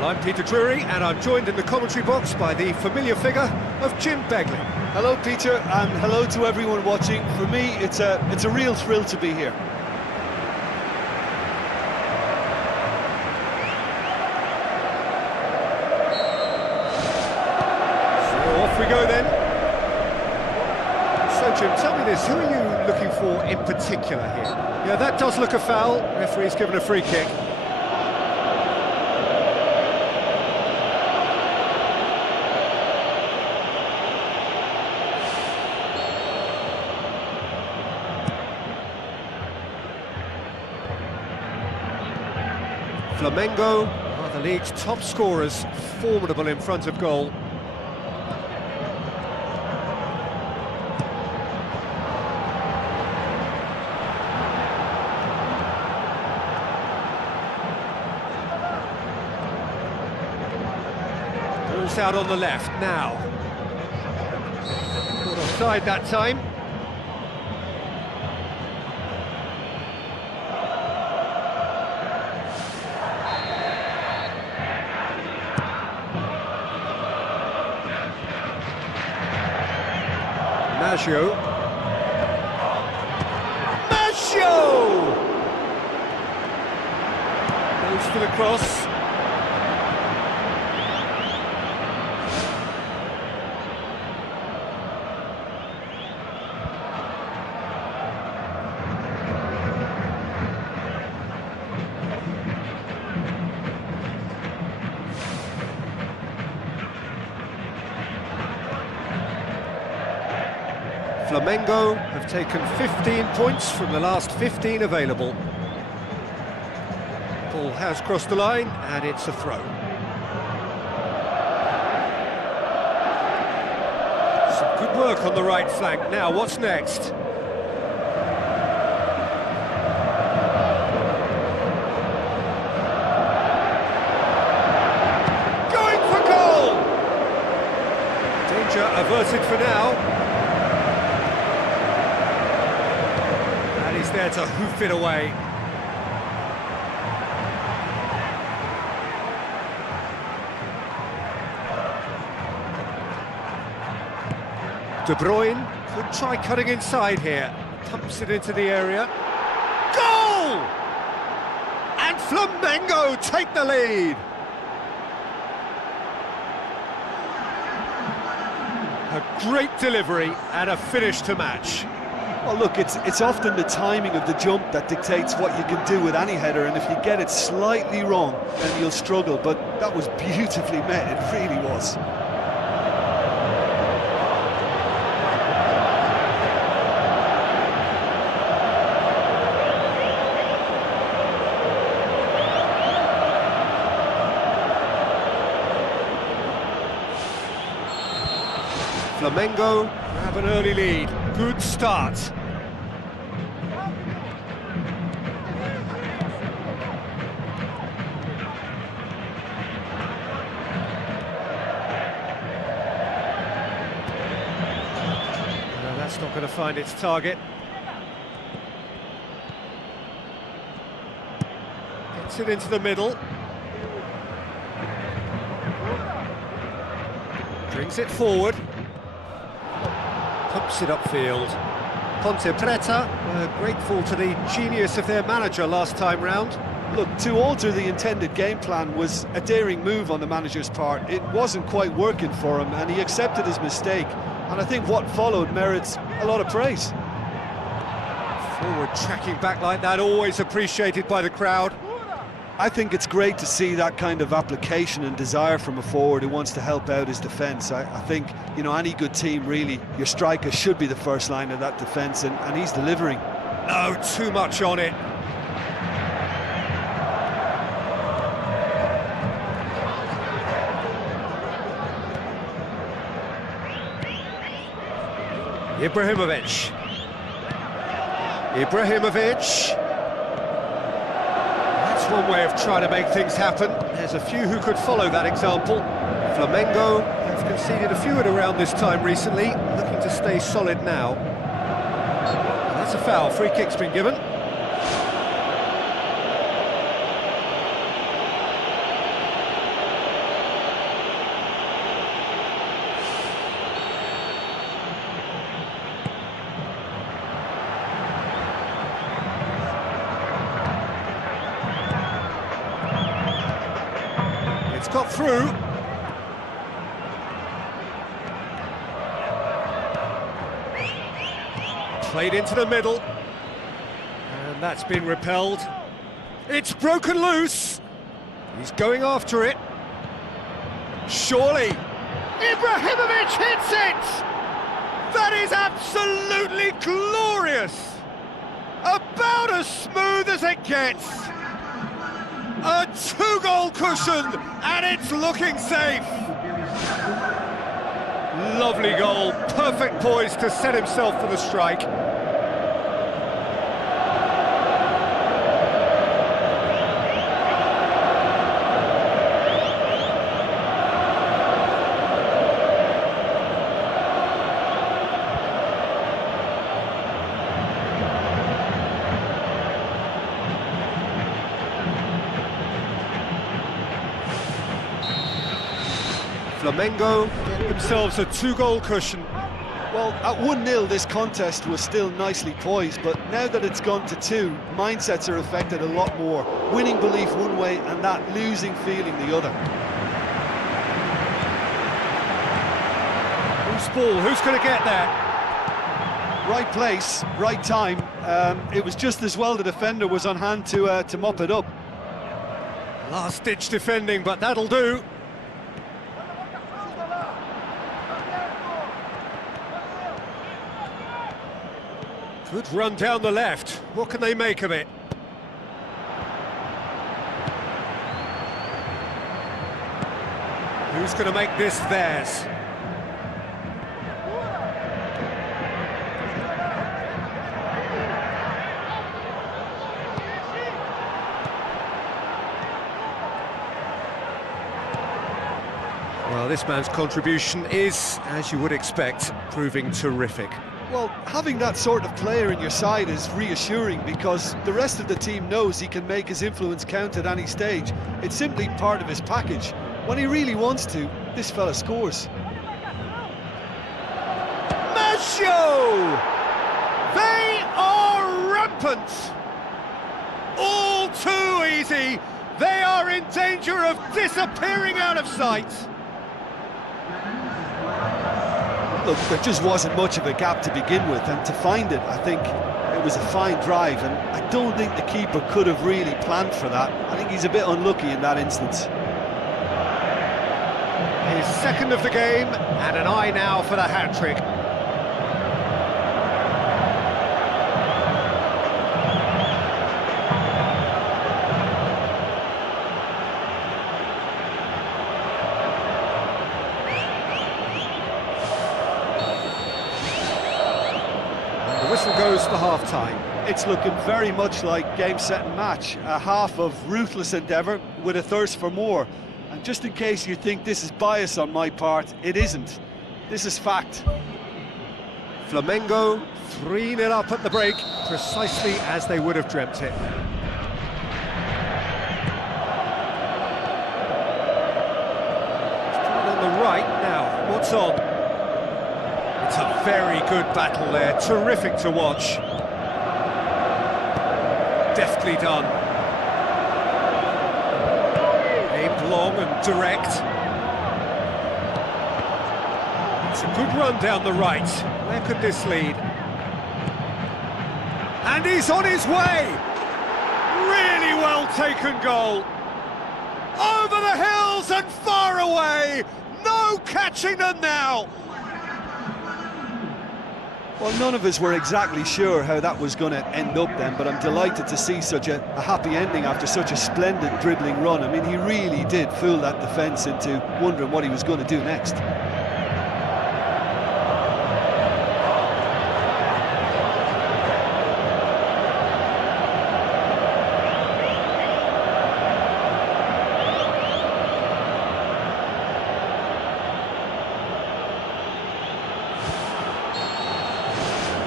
Well, I'm Peter Drury, and I'm joined in the commentary box by the familiar figure of Jim Begley. Hello, Peter, and hello to everyone watching. For me, it's a real thrill to be here. So off we go then. So Jim, tell me this, who are you looking for in particular here? Yeah, that does look a foul. Referee's given a free kick. Flamengo are the league's top scorers, formidable in front of goal. Ball's out on the left now. Caught offside that time. Maggio. Goes for the cross. Flamengo have taken 15 points from the last 15 available. Ball has crossed the line, and it's a throw. Some good work on the right flank. Now, what's next? Going for goal! Danger averted for now. There to hoof it away. De Bruyne could try cutting inside here. Pumps it into the area. Goal! And Flamengo take the lead. A great delivery and a finish to match. Well, look, it's often the timing of the jump that dictates what you can do with any header, and if you get it slightly wrong, then you'll struggle, but that was beautifully met, it really was. Flamengo have an early lead. Good start. No, that's not going to find its target. Gets it into the middle. Brings it forward. Pumps it upfield. Ponte Preta were grateful to the genius of their manager last time round. Look, to alter the intended game plan was a daring move on the manager's part. It wasn't quite working for him, and he accepted his mistake. And I think what followed merits a lot of praise. Forward tracking back like that, always appreciated by the crowd. I think it's great to see that kind of application and desire from a forward who wants to help out his defence. I think, you know, any good team, really, your striker should be the first line of that defence, and he's delivering. No, too much on it. Ibrahimovic. That's one way of trying to make things happen. There's a few who could follow that example. Flamengo have conceded a few at around this time recently, looking to stay solid now. And that's a foul, free kick's been given. It's got through. Played into the middle, and that's been repelled. It's broken loose. He's going after it. Surely. Ibrahimovic hits it! That is absolutely glorious! About as smooth as it gets. A two-goal cushion, and it's looking safe. Lovely goal, perfect poise to set himself for the strike. Flamengo get themselves a two-goal cushion. Well, at 1-0 this contest was still nicely poised, but now that it's gone to 2, mindsets are affected a lot more. Winning belief one way and that losing feeling the other. Who's ball? Who's going to get there? Right place, right time. It was just as well the defender was on hand to mop it up. Last-ditch defending, but that'll do. Good run down the left. What can they make of it? Who's going to make this theirs? Well, this man's contribution is, as you would expect, proving terrific. Well, having that sort of player in your side is reassuring because the rest of the team knows he can make his influence count at any stage. It's simply part of his package. When he really wants to, this fella scores. Masho! They are rampant! All too easy! They are in danger of disappearing out of sight! Look, there just wasn't much of a gap to begin with, and to find it, I think it was a fine drive, and I don't think the keeper could have really planned for that. I think he's a bit unlucky in that instance. His second of the game, and an eye now for the hat-trick. The whistle goes for half-time. It's looking very much like game, set and match. A half of ruthless endeavour with a thirst for more. And just in case you think this is bias on my part, it isn't. This is fact. Flamengo 3-0 up at the break, precisely as they would have dreamt it. It's on the right now. What's on? It's a very good battle there, terrific to watch. Deftly done. Aimed long and direct. It's a good run down the right. Where could this lead? And he's on his way! Really well taken goal. Over the hills and far away! No catching them now! Well, none of us were exactly sure how that was going to end up then, but I'm delighted to see such a happy ending after such a splendid dribbling run. I mean, he really did fool that defence into wondering what he was going to do next.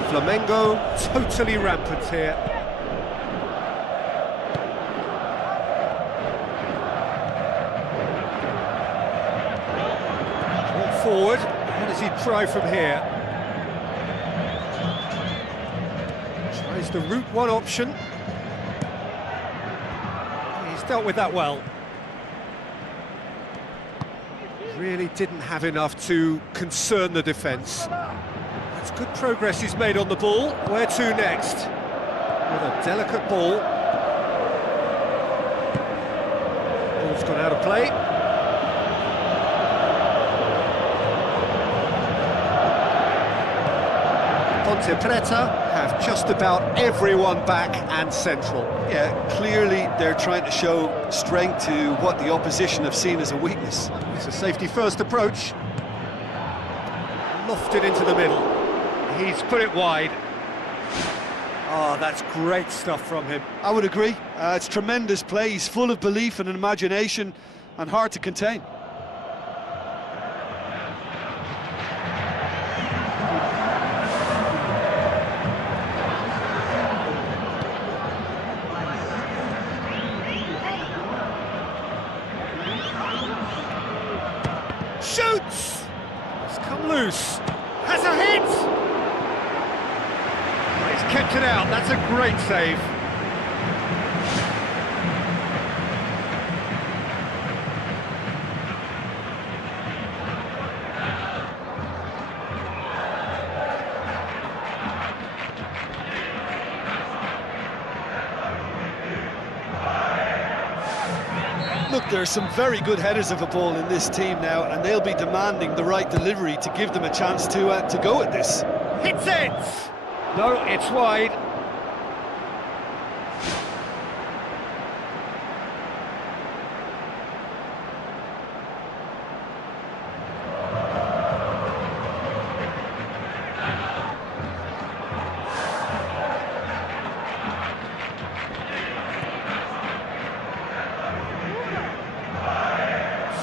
Flamengo totally rampant here. Ball forward, what does he try from here? Tries the route one option. He's dealt with that well. Really didn't have enough to concern the defence. That's good progress he's made on the ball. Where to next? With a delicate ball. Ball's gone out of play. Ponte Preta have just about everyone back and central. Yeah, clearly they're trying to show strength to what the opposition have seen as a weakness. It's a safety-first approach. Lofted into the middle. He's put it wide. Oh, that's great stuff from him. I would agree. It's tremendous play. He's full of belief and imagination and hard to contain. Shoots! It's come loose. Has a hit! He's kept it out. That's a great save. Look, there are some very good headers of a ball in this team now, and they'll be demanding the right delivery to give them a chance to go at this. Hits it! No, it's wide.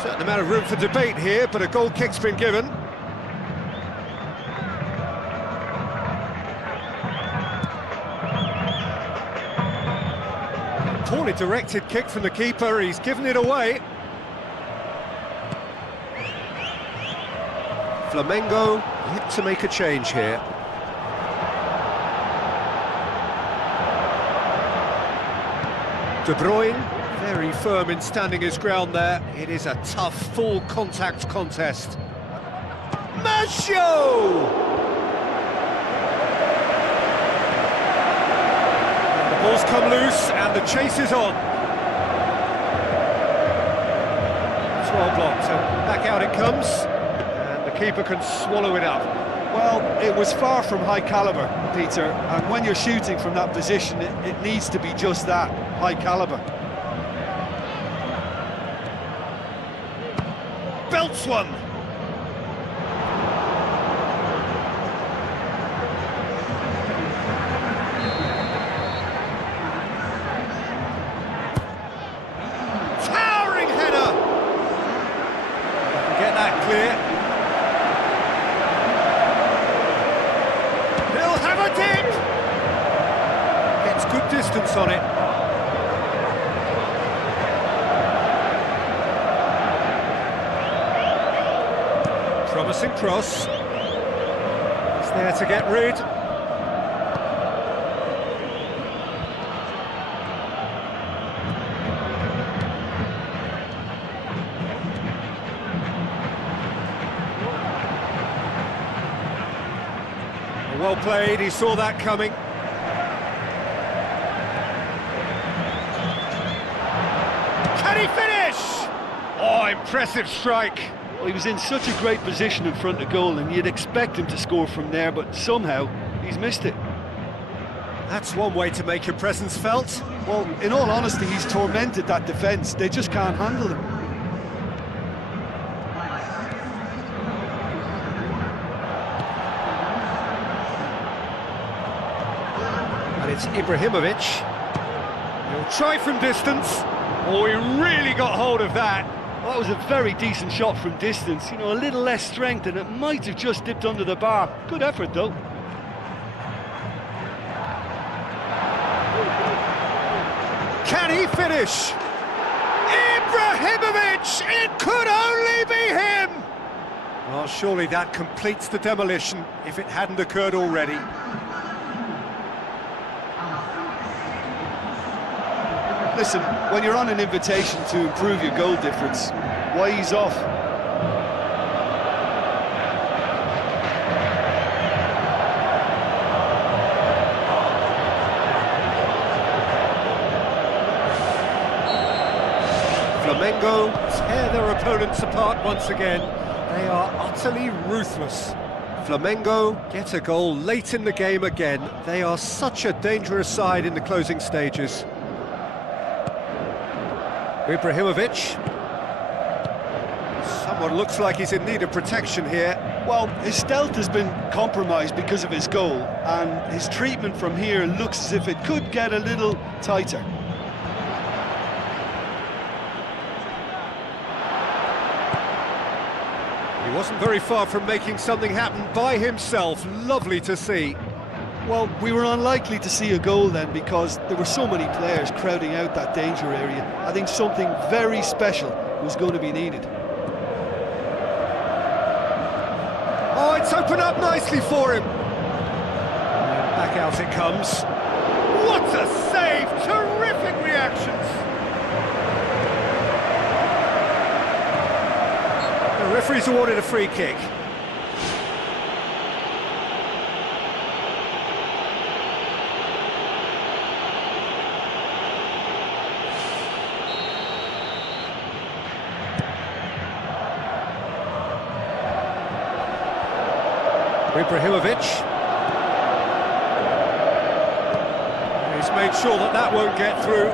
Certain amount of room for debate here, but a goal kick's been given. Poorly directed kick from the keeper, he's given it away. Flamengo yet to make a change here. De Bruyne, very firm in standing his ground there. It is a tough, full contact contest. Maggio! Ball's come loose and the chase is on. It's well blocked and back out it comes. And the keeper can swallow it up. Well, it was far from high calibre, Peter, and when you're shooting from that position, it needs to be just that, high calibre. Belts one. Get that clear. He'll have a dip. Gets good distance on it. Promising cross. He's there to get rid. Well played, he saw that coming. Can he finish? Oh, impressive strike. Well, he was in such a great position in front of goal, and you'd expect him to score from there, but somehow he's missed it. That's one way to make your presence felt. Well, in all honesty, he's tormented that defence. They just can't handle him. And it's Ibrahimovic. He'll try from distance. Oh, he really got hold of that. Well, that was a very decent shot from distance. You know, a little less strength, and it might have just dipped under the bar. Good effort, though. finish! Ibrahimovic! It could only be him! Well, surely that completes the demolition, if it hadn't occurred already. Listen, when you're on an invitation to improve your goal difference, why ease off? Flamengo tear their opponents apart once again. They are utterly ruthless. Flamengo get a goal late in the game again. They are such a dangerous side in the closing stages. Ibrahimovic. Someone looks like he's in need of protection here. Well, his stealth has been compromised because of his goal, and his treatment from here looks as if it could get a little tighter. He wasn't very far from making something happen by himself. Lovely to see. Well, we were unlikely to see a goal then because there were so many players crowding out that danger area. I think something very special was going to be needed. Oh, it's opened up nicely for him. And back out it comes. What a save! Terrific reactions. The referee's awarded a free kick. Ibrahimovic. He's made sure that that won't get through.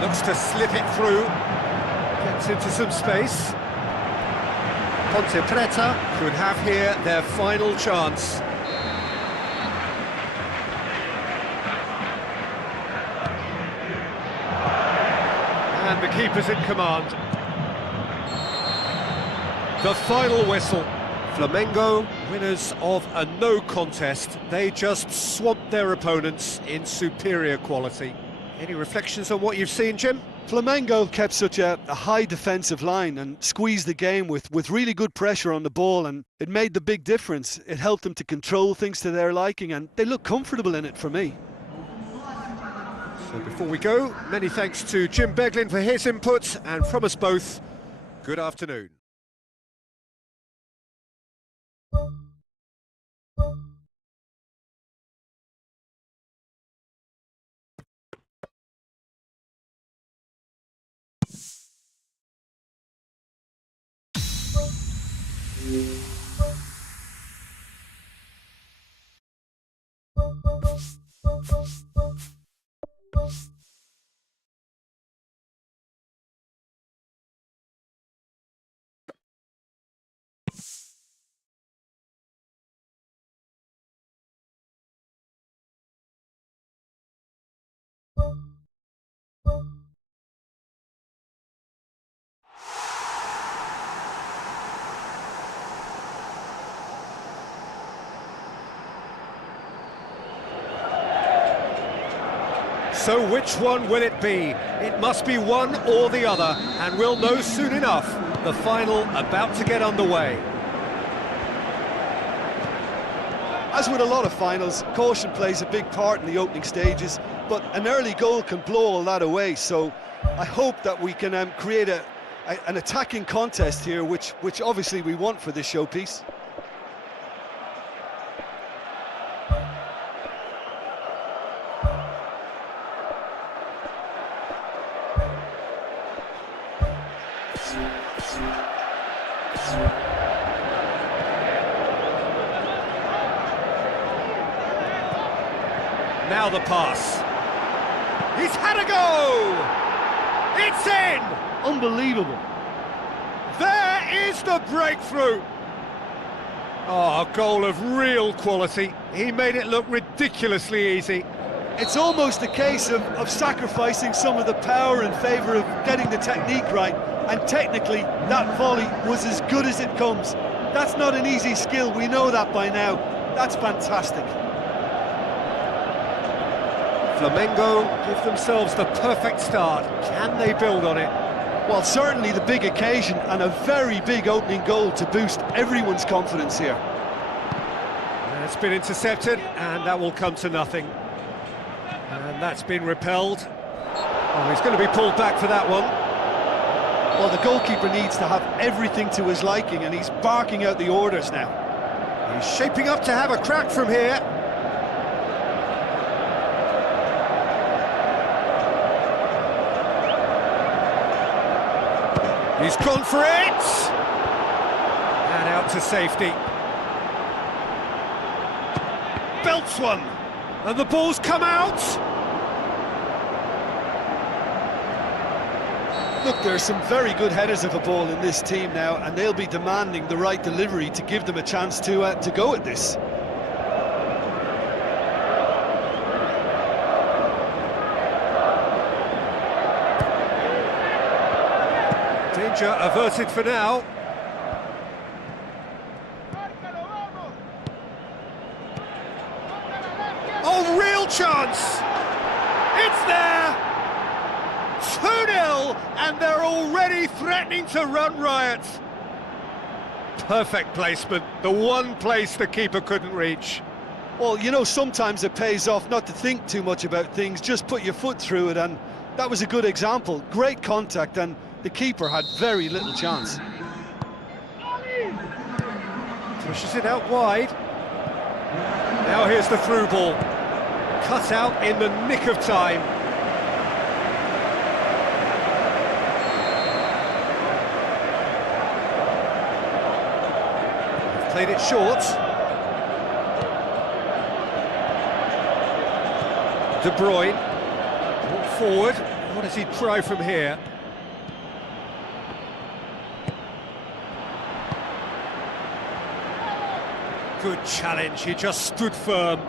Looks to slip it through. Gets into some space. Ponte Preta could have here their final chance. And the keeper's in command. The final whistle. Flamengo, winners of a no contest. They just swamped their opponents in superior quality. Any reflections on what you've seen, Jim? Flamengo kept such a high defensive line and squeezed the game with really good pressure on the ball, and it made the big difference. It helped them to control things to their liking, and they look comfortable in it for me. So before we go, many thanks to Jim Beglin for his input, and from us both, good afternoon. So which one will it be? It must be one or the other, and we'll know soon enough. The final about to get underway. As with a lot of finals, caution plays a big part in the opening stages, but an early goal can blow all that away, so I hope that we can create an attacking contest here, which obviously we want for this showpiece. Now the pass. He's had a go! It's in! Unbelievable. There is the breakthrough! Oh, a goal of real quality. He made it look ridiculously easy. It's almost a case of sacrificing some of the power in favour of getting the technique right. and technically that volley was as good as it comes. That's not an easy skill, we know that by now. That's fantastic. Flamengo give themselves the perfect start. Can they build on it? Well, certainly the big occasion and a very big opening goal to boost everyone's confidence here. It's been intercepted, and that will come to nothing. And that's been repelled. Oh, he's going to be pulled back for that one. Well, the goalkeeper needs to have everything to his liking, and he's barking out the orders now. He's shaping up to have a crack from here. He's gone for it! And out to safety. Belts one! And the ball's come out! Look, there are some very good headers of a ball in this team now, and they'll be demanding the right delivery to give them a chance to go at this. Danger averted for now. Oh, real chance! It's there! 2-0, and they're already threatening to run riot. Perfect placement, the one place the keeper couldn't reach. Well, you know, sometimes it pays off not to think too much about things, just put your foot through it, and that was a good example. Great contact, and the keeper had very little chance. Pushes it out wide. Now here's the through ball. Cut out in the nick of time. They've played it short. De Bruyne. Brought forward. What does he try from here? Good challenge, he just stood firm.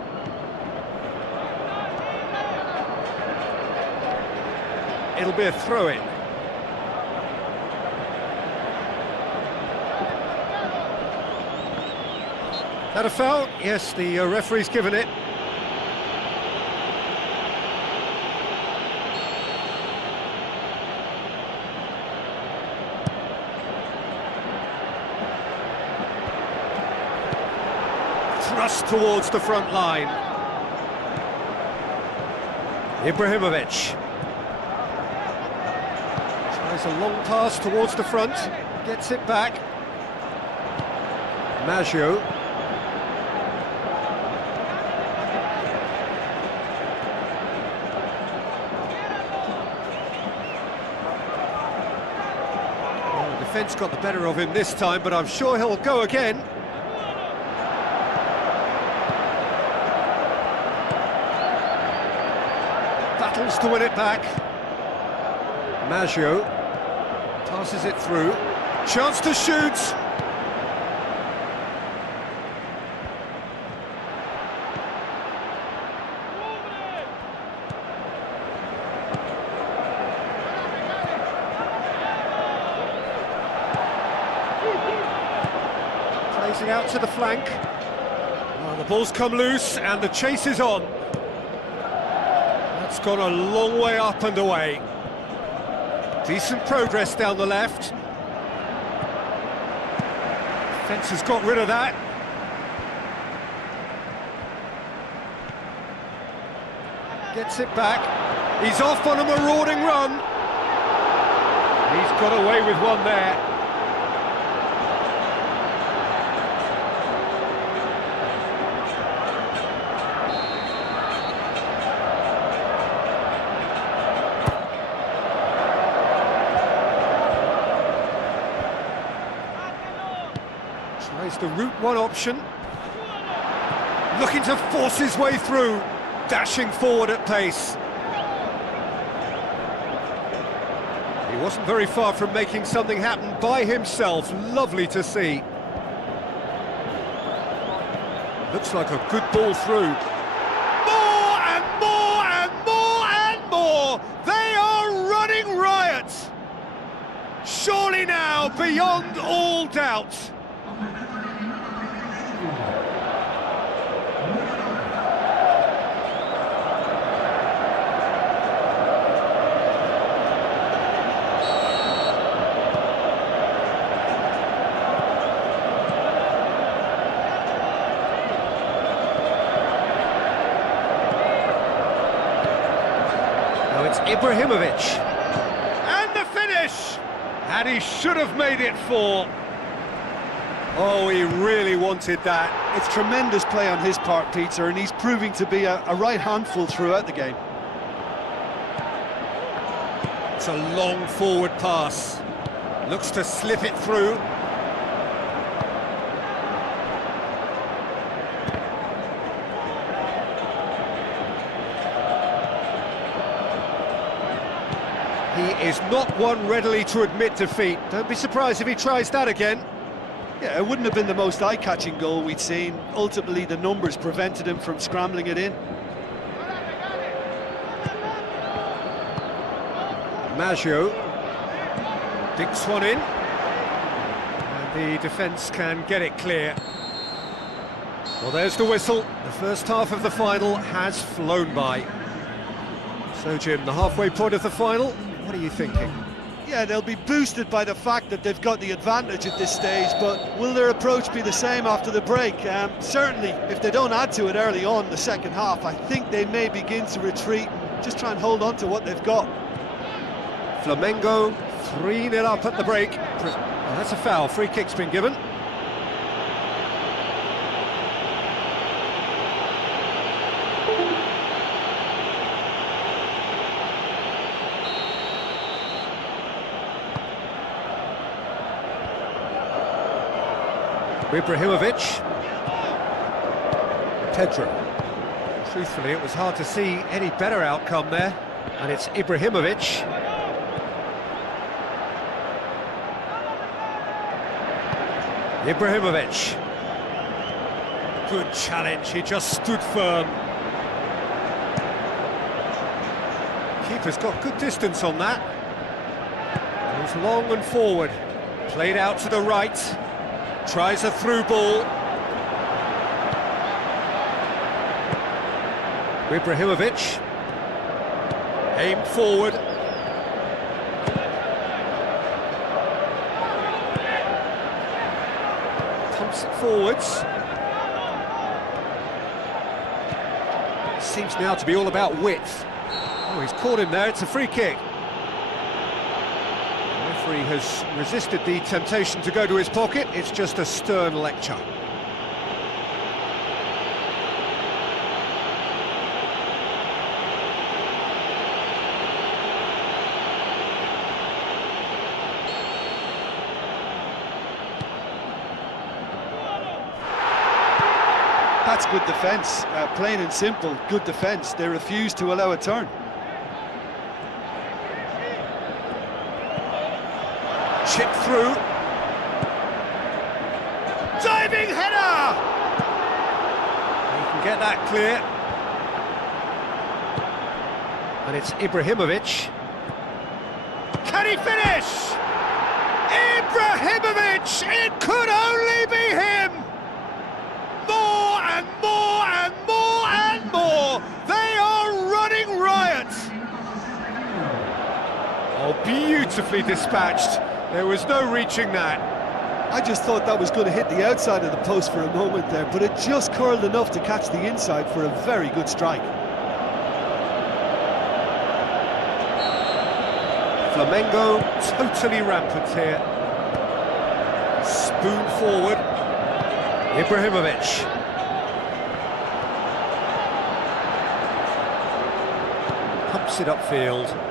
It'll be a throw-in. That a foul? Yes, the referee's given it. Thrust towards the front line. Ibrahimovic. Tries a long pass towards the front. Gets it back. Maggio. Well, the defence got the better of him this time, but I'm sure he'll go again. Battles to win it back. Maggio passes it through. Chance to shoot. Plays it out to the flank. Oh, the ball's come loose and the chase is on. It's gone a long way up and away. Decent progress down the left. Defence has got rid of that. Gets it back. He's off on a marauding run. He's got away with one there. Tries the route one option. Looking to force his way through. Dashing forward at pace. He wasn't very far from making something happen by himself. Lovely to see. Looks like a good ball through. More and more and more and more! They are running riot! Sure. Surely now, beyond all doubt. Now it's Ibrahimovic. And the finish! And he should have made it 4. Oh, he really wanted that. It's tremendous play on his part, Peter, and he's proving to be a right handful throughout the game. It's a long forward pass. Looks to slip it through. He is not one readily to admit defeat. Don't be surprised if he tries that again. Yeah, it wouldn't have been the most eye-catching goal we'd seen. Ultimately, the numbers prevented him from scrambling it in. Maggio digs one in, and the defence can get it clear. Well, there's the whistle. The first half of the final has flown by. So, Jim, the halfway point of the final, what are you thinking? Yeah, they'll be boosted by the fact that they've got the advantage at this stage, but will their approach be the same after the break? Certainly, if they don't add to it early on in the second half, I think they may begin to retreat and just try and hold on to what they've got. Flamengo 3-0 up at the break. Well, that's a foul. Free kick's been given. Ibrahimovic. Pedro. Truthfully, it was hard to see any better outcome there. And it's Ibrahimovic. Ibrahimovic. Good challenge, he just stood firm. Keeper's got good distance on that. Goes long and forward. Played out to the right. Tries a through ball. Ibrahimovic. Aimed forward. Pumps it forwards. Seems now to be all about width. Oh, he's caught him there, it's a free kick. The referee has resisted the temptation to go to his pocket, it's just a stern lecture. That's good defence, plain and simple, good defence. They refuse to allow a turn. Chip through. Diving header! He can get that clear. And it's Ibrahimovic. Can he finish? Ibrahimovic! It could only be him! More and more and more and more! They are running riot! Oh, beautifully dispatched. There was no reaching that. I just thought that was going to hit the outside of the post for a moment there, but it just curled enough to catch the inside for a very good strike. Flamengo totally rampant here. Spoon forward. Ibrahimovic. Pumps it upfield.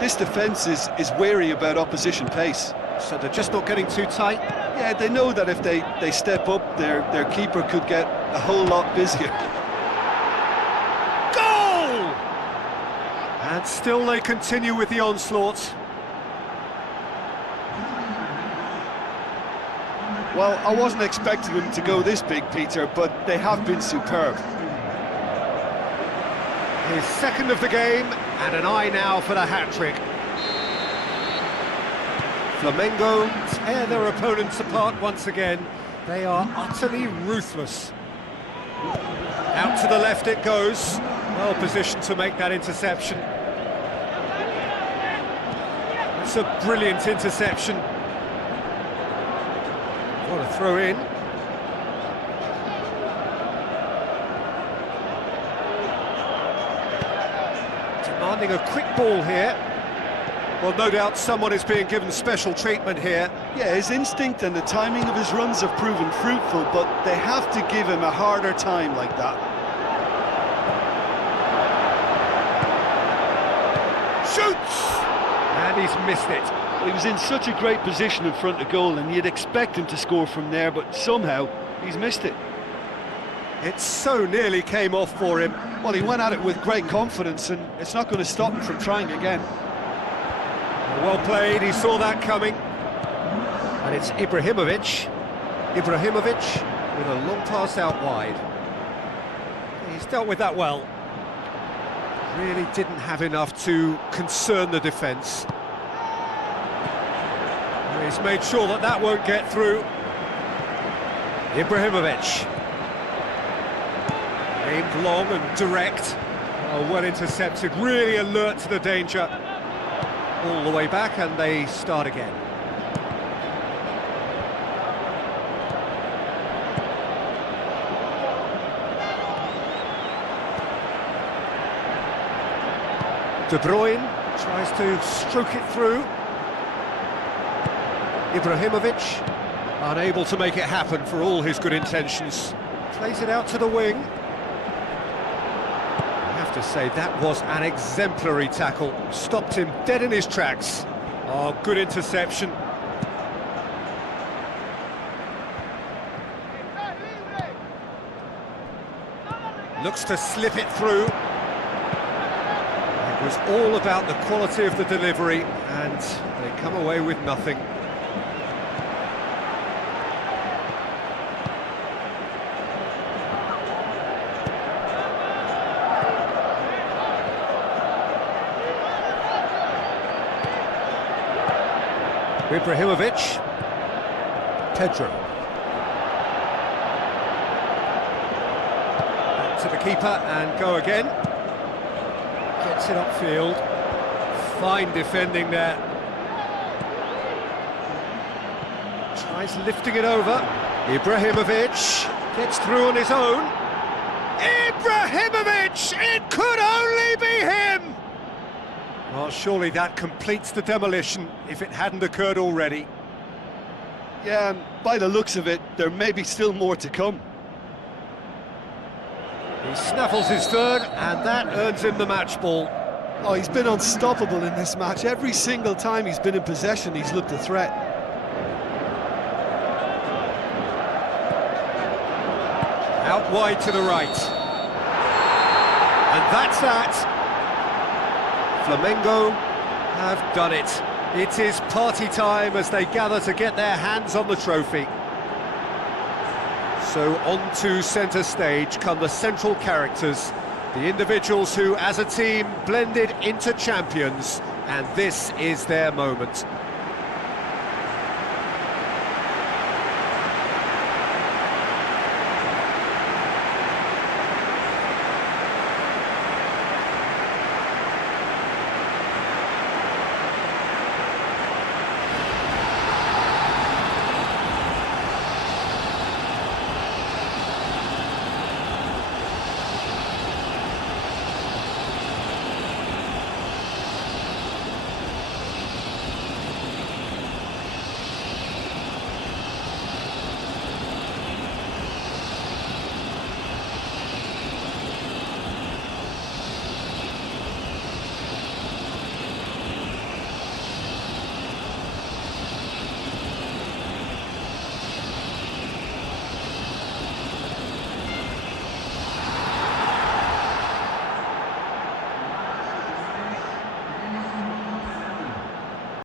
This defence is wary about opposition pace. So they're just not getting too tight? Yeah, they know that if they step up, their keeper could get a whole lot busier. Goal! And still they continue with the onslaught. Well, I wasn't expecting them to go this big, Peter, but they have been superb. His second of the game, and an eye now for the hat-trick. Flamengo tear their opponents apart once again. They are utterly ruthless. Out to the left it goes. Well positioned to make that interception. It's a brilliant interception. What a throw in. Demanding a quick ball here. Well, no doubt someone is being given special treatment here. Yeah, his instinct and the timing of his runs have proven fruitful, but they have to give him a harder time like that. Shoots! And he's missed it. Well, he was in such a great position in front of goal, and you'd expect him to score from there, but somehow he's missed it. It so nearly came off for him. Well, he went at it with great confidence, and it's not going to stop him from trying again. Well played, he saw that coming. And it's Ibrahimovic. Ibrahimovic with a long pass out wide. He's dealt with that well. Really didn't have enough to concern the defence. He's made sure that that won't get through. Ibrahimovic. Aimed long and direct. Oh, well intercepted, really alert to the danger. All the way back and they start again. De Bruyne tries to stroke it through. Ibrahimovic unable to make it happen for all his good intentions. Plays it out to the wing. I have to say that was an exemplary tackle. Stopped him dead in his tracks. Oh, good interception. Looks to slip it through. It was all about the quality of the delivery, and they come away with nothing. Ibrahimovic. Pedro. Back to the keeper and go again. Gets it upfield. Fine defending there. Tries lifting it over. Ibrahimovic gets through on his own. Ibrahimovic! It could only be him! Well, surely that completes the demolition, if it hadn't occurred already. Yeah, and by the looks of it, there may be still more to come. He snaffles his third, and that earns him the match ball. Oh, he's been unstoppable in this match. Every single time he's been in possession, he's looked a threat. Out wide to the right. And that's that. Flamengo have done it. It is party time as they gather to get their hands on the trophy. So on to centre stage come the central characters, the individuals who, as a team, blended into champions, and this is their moment.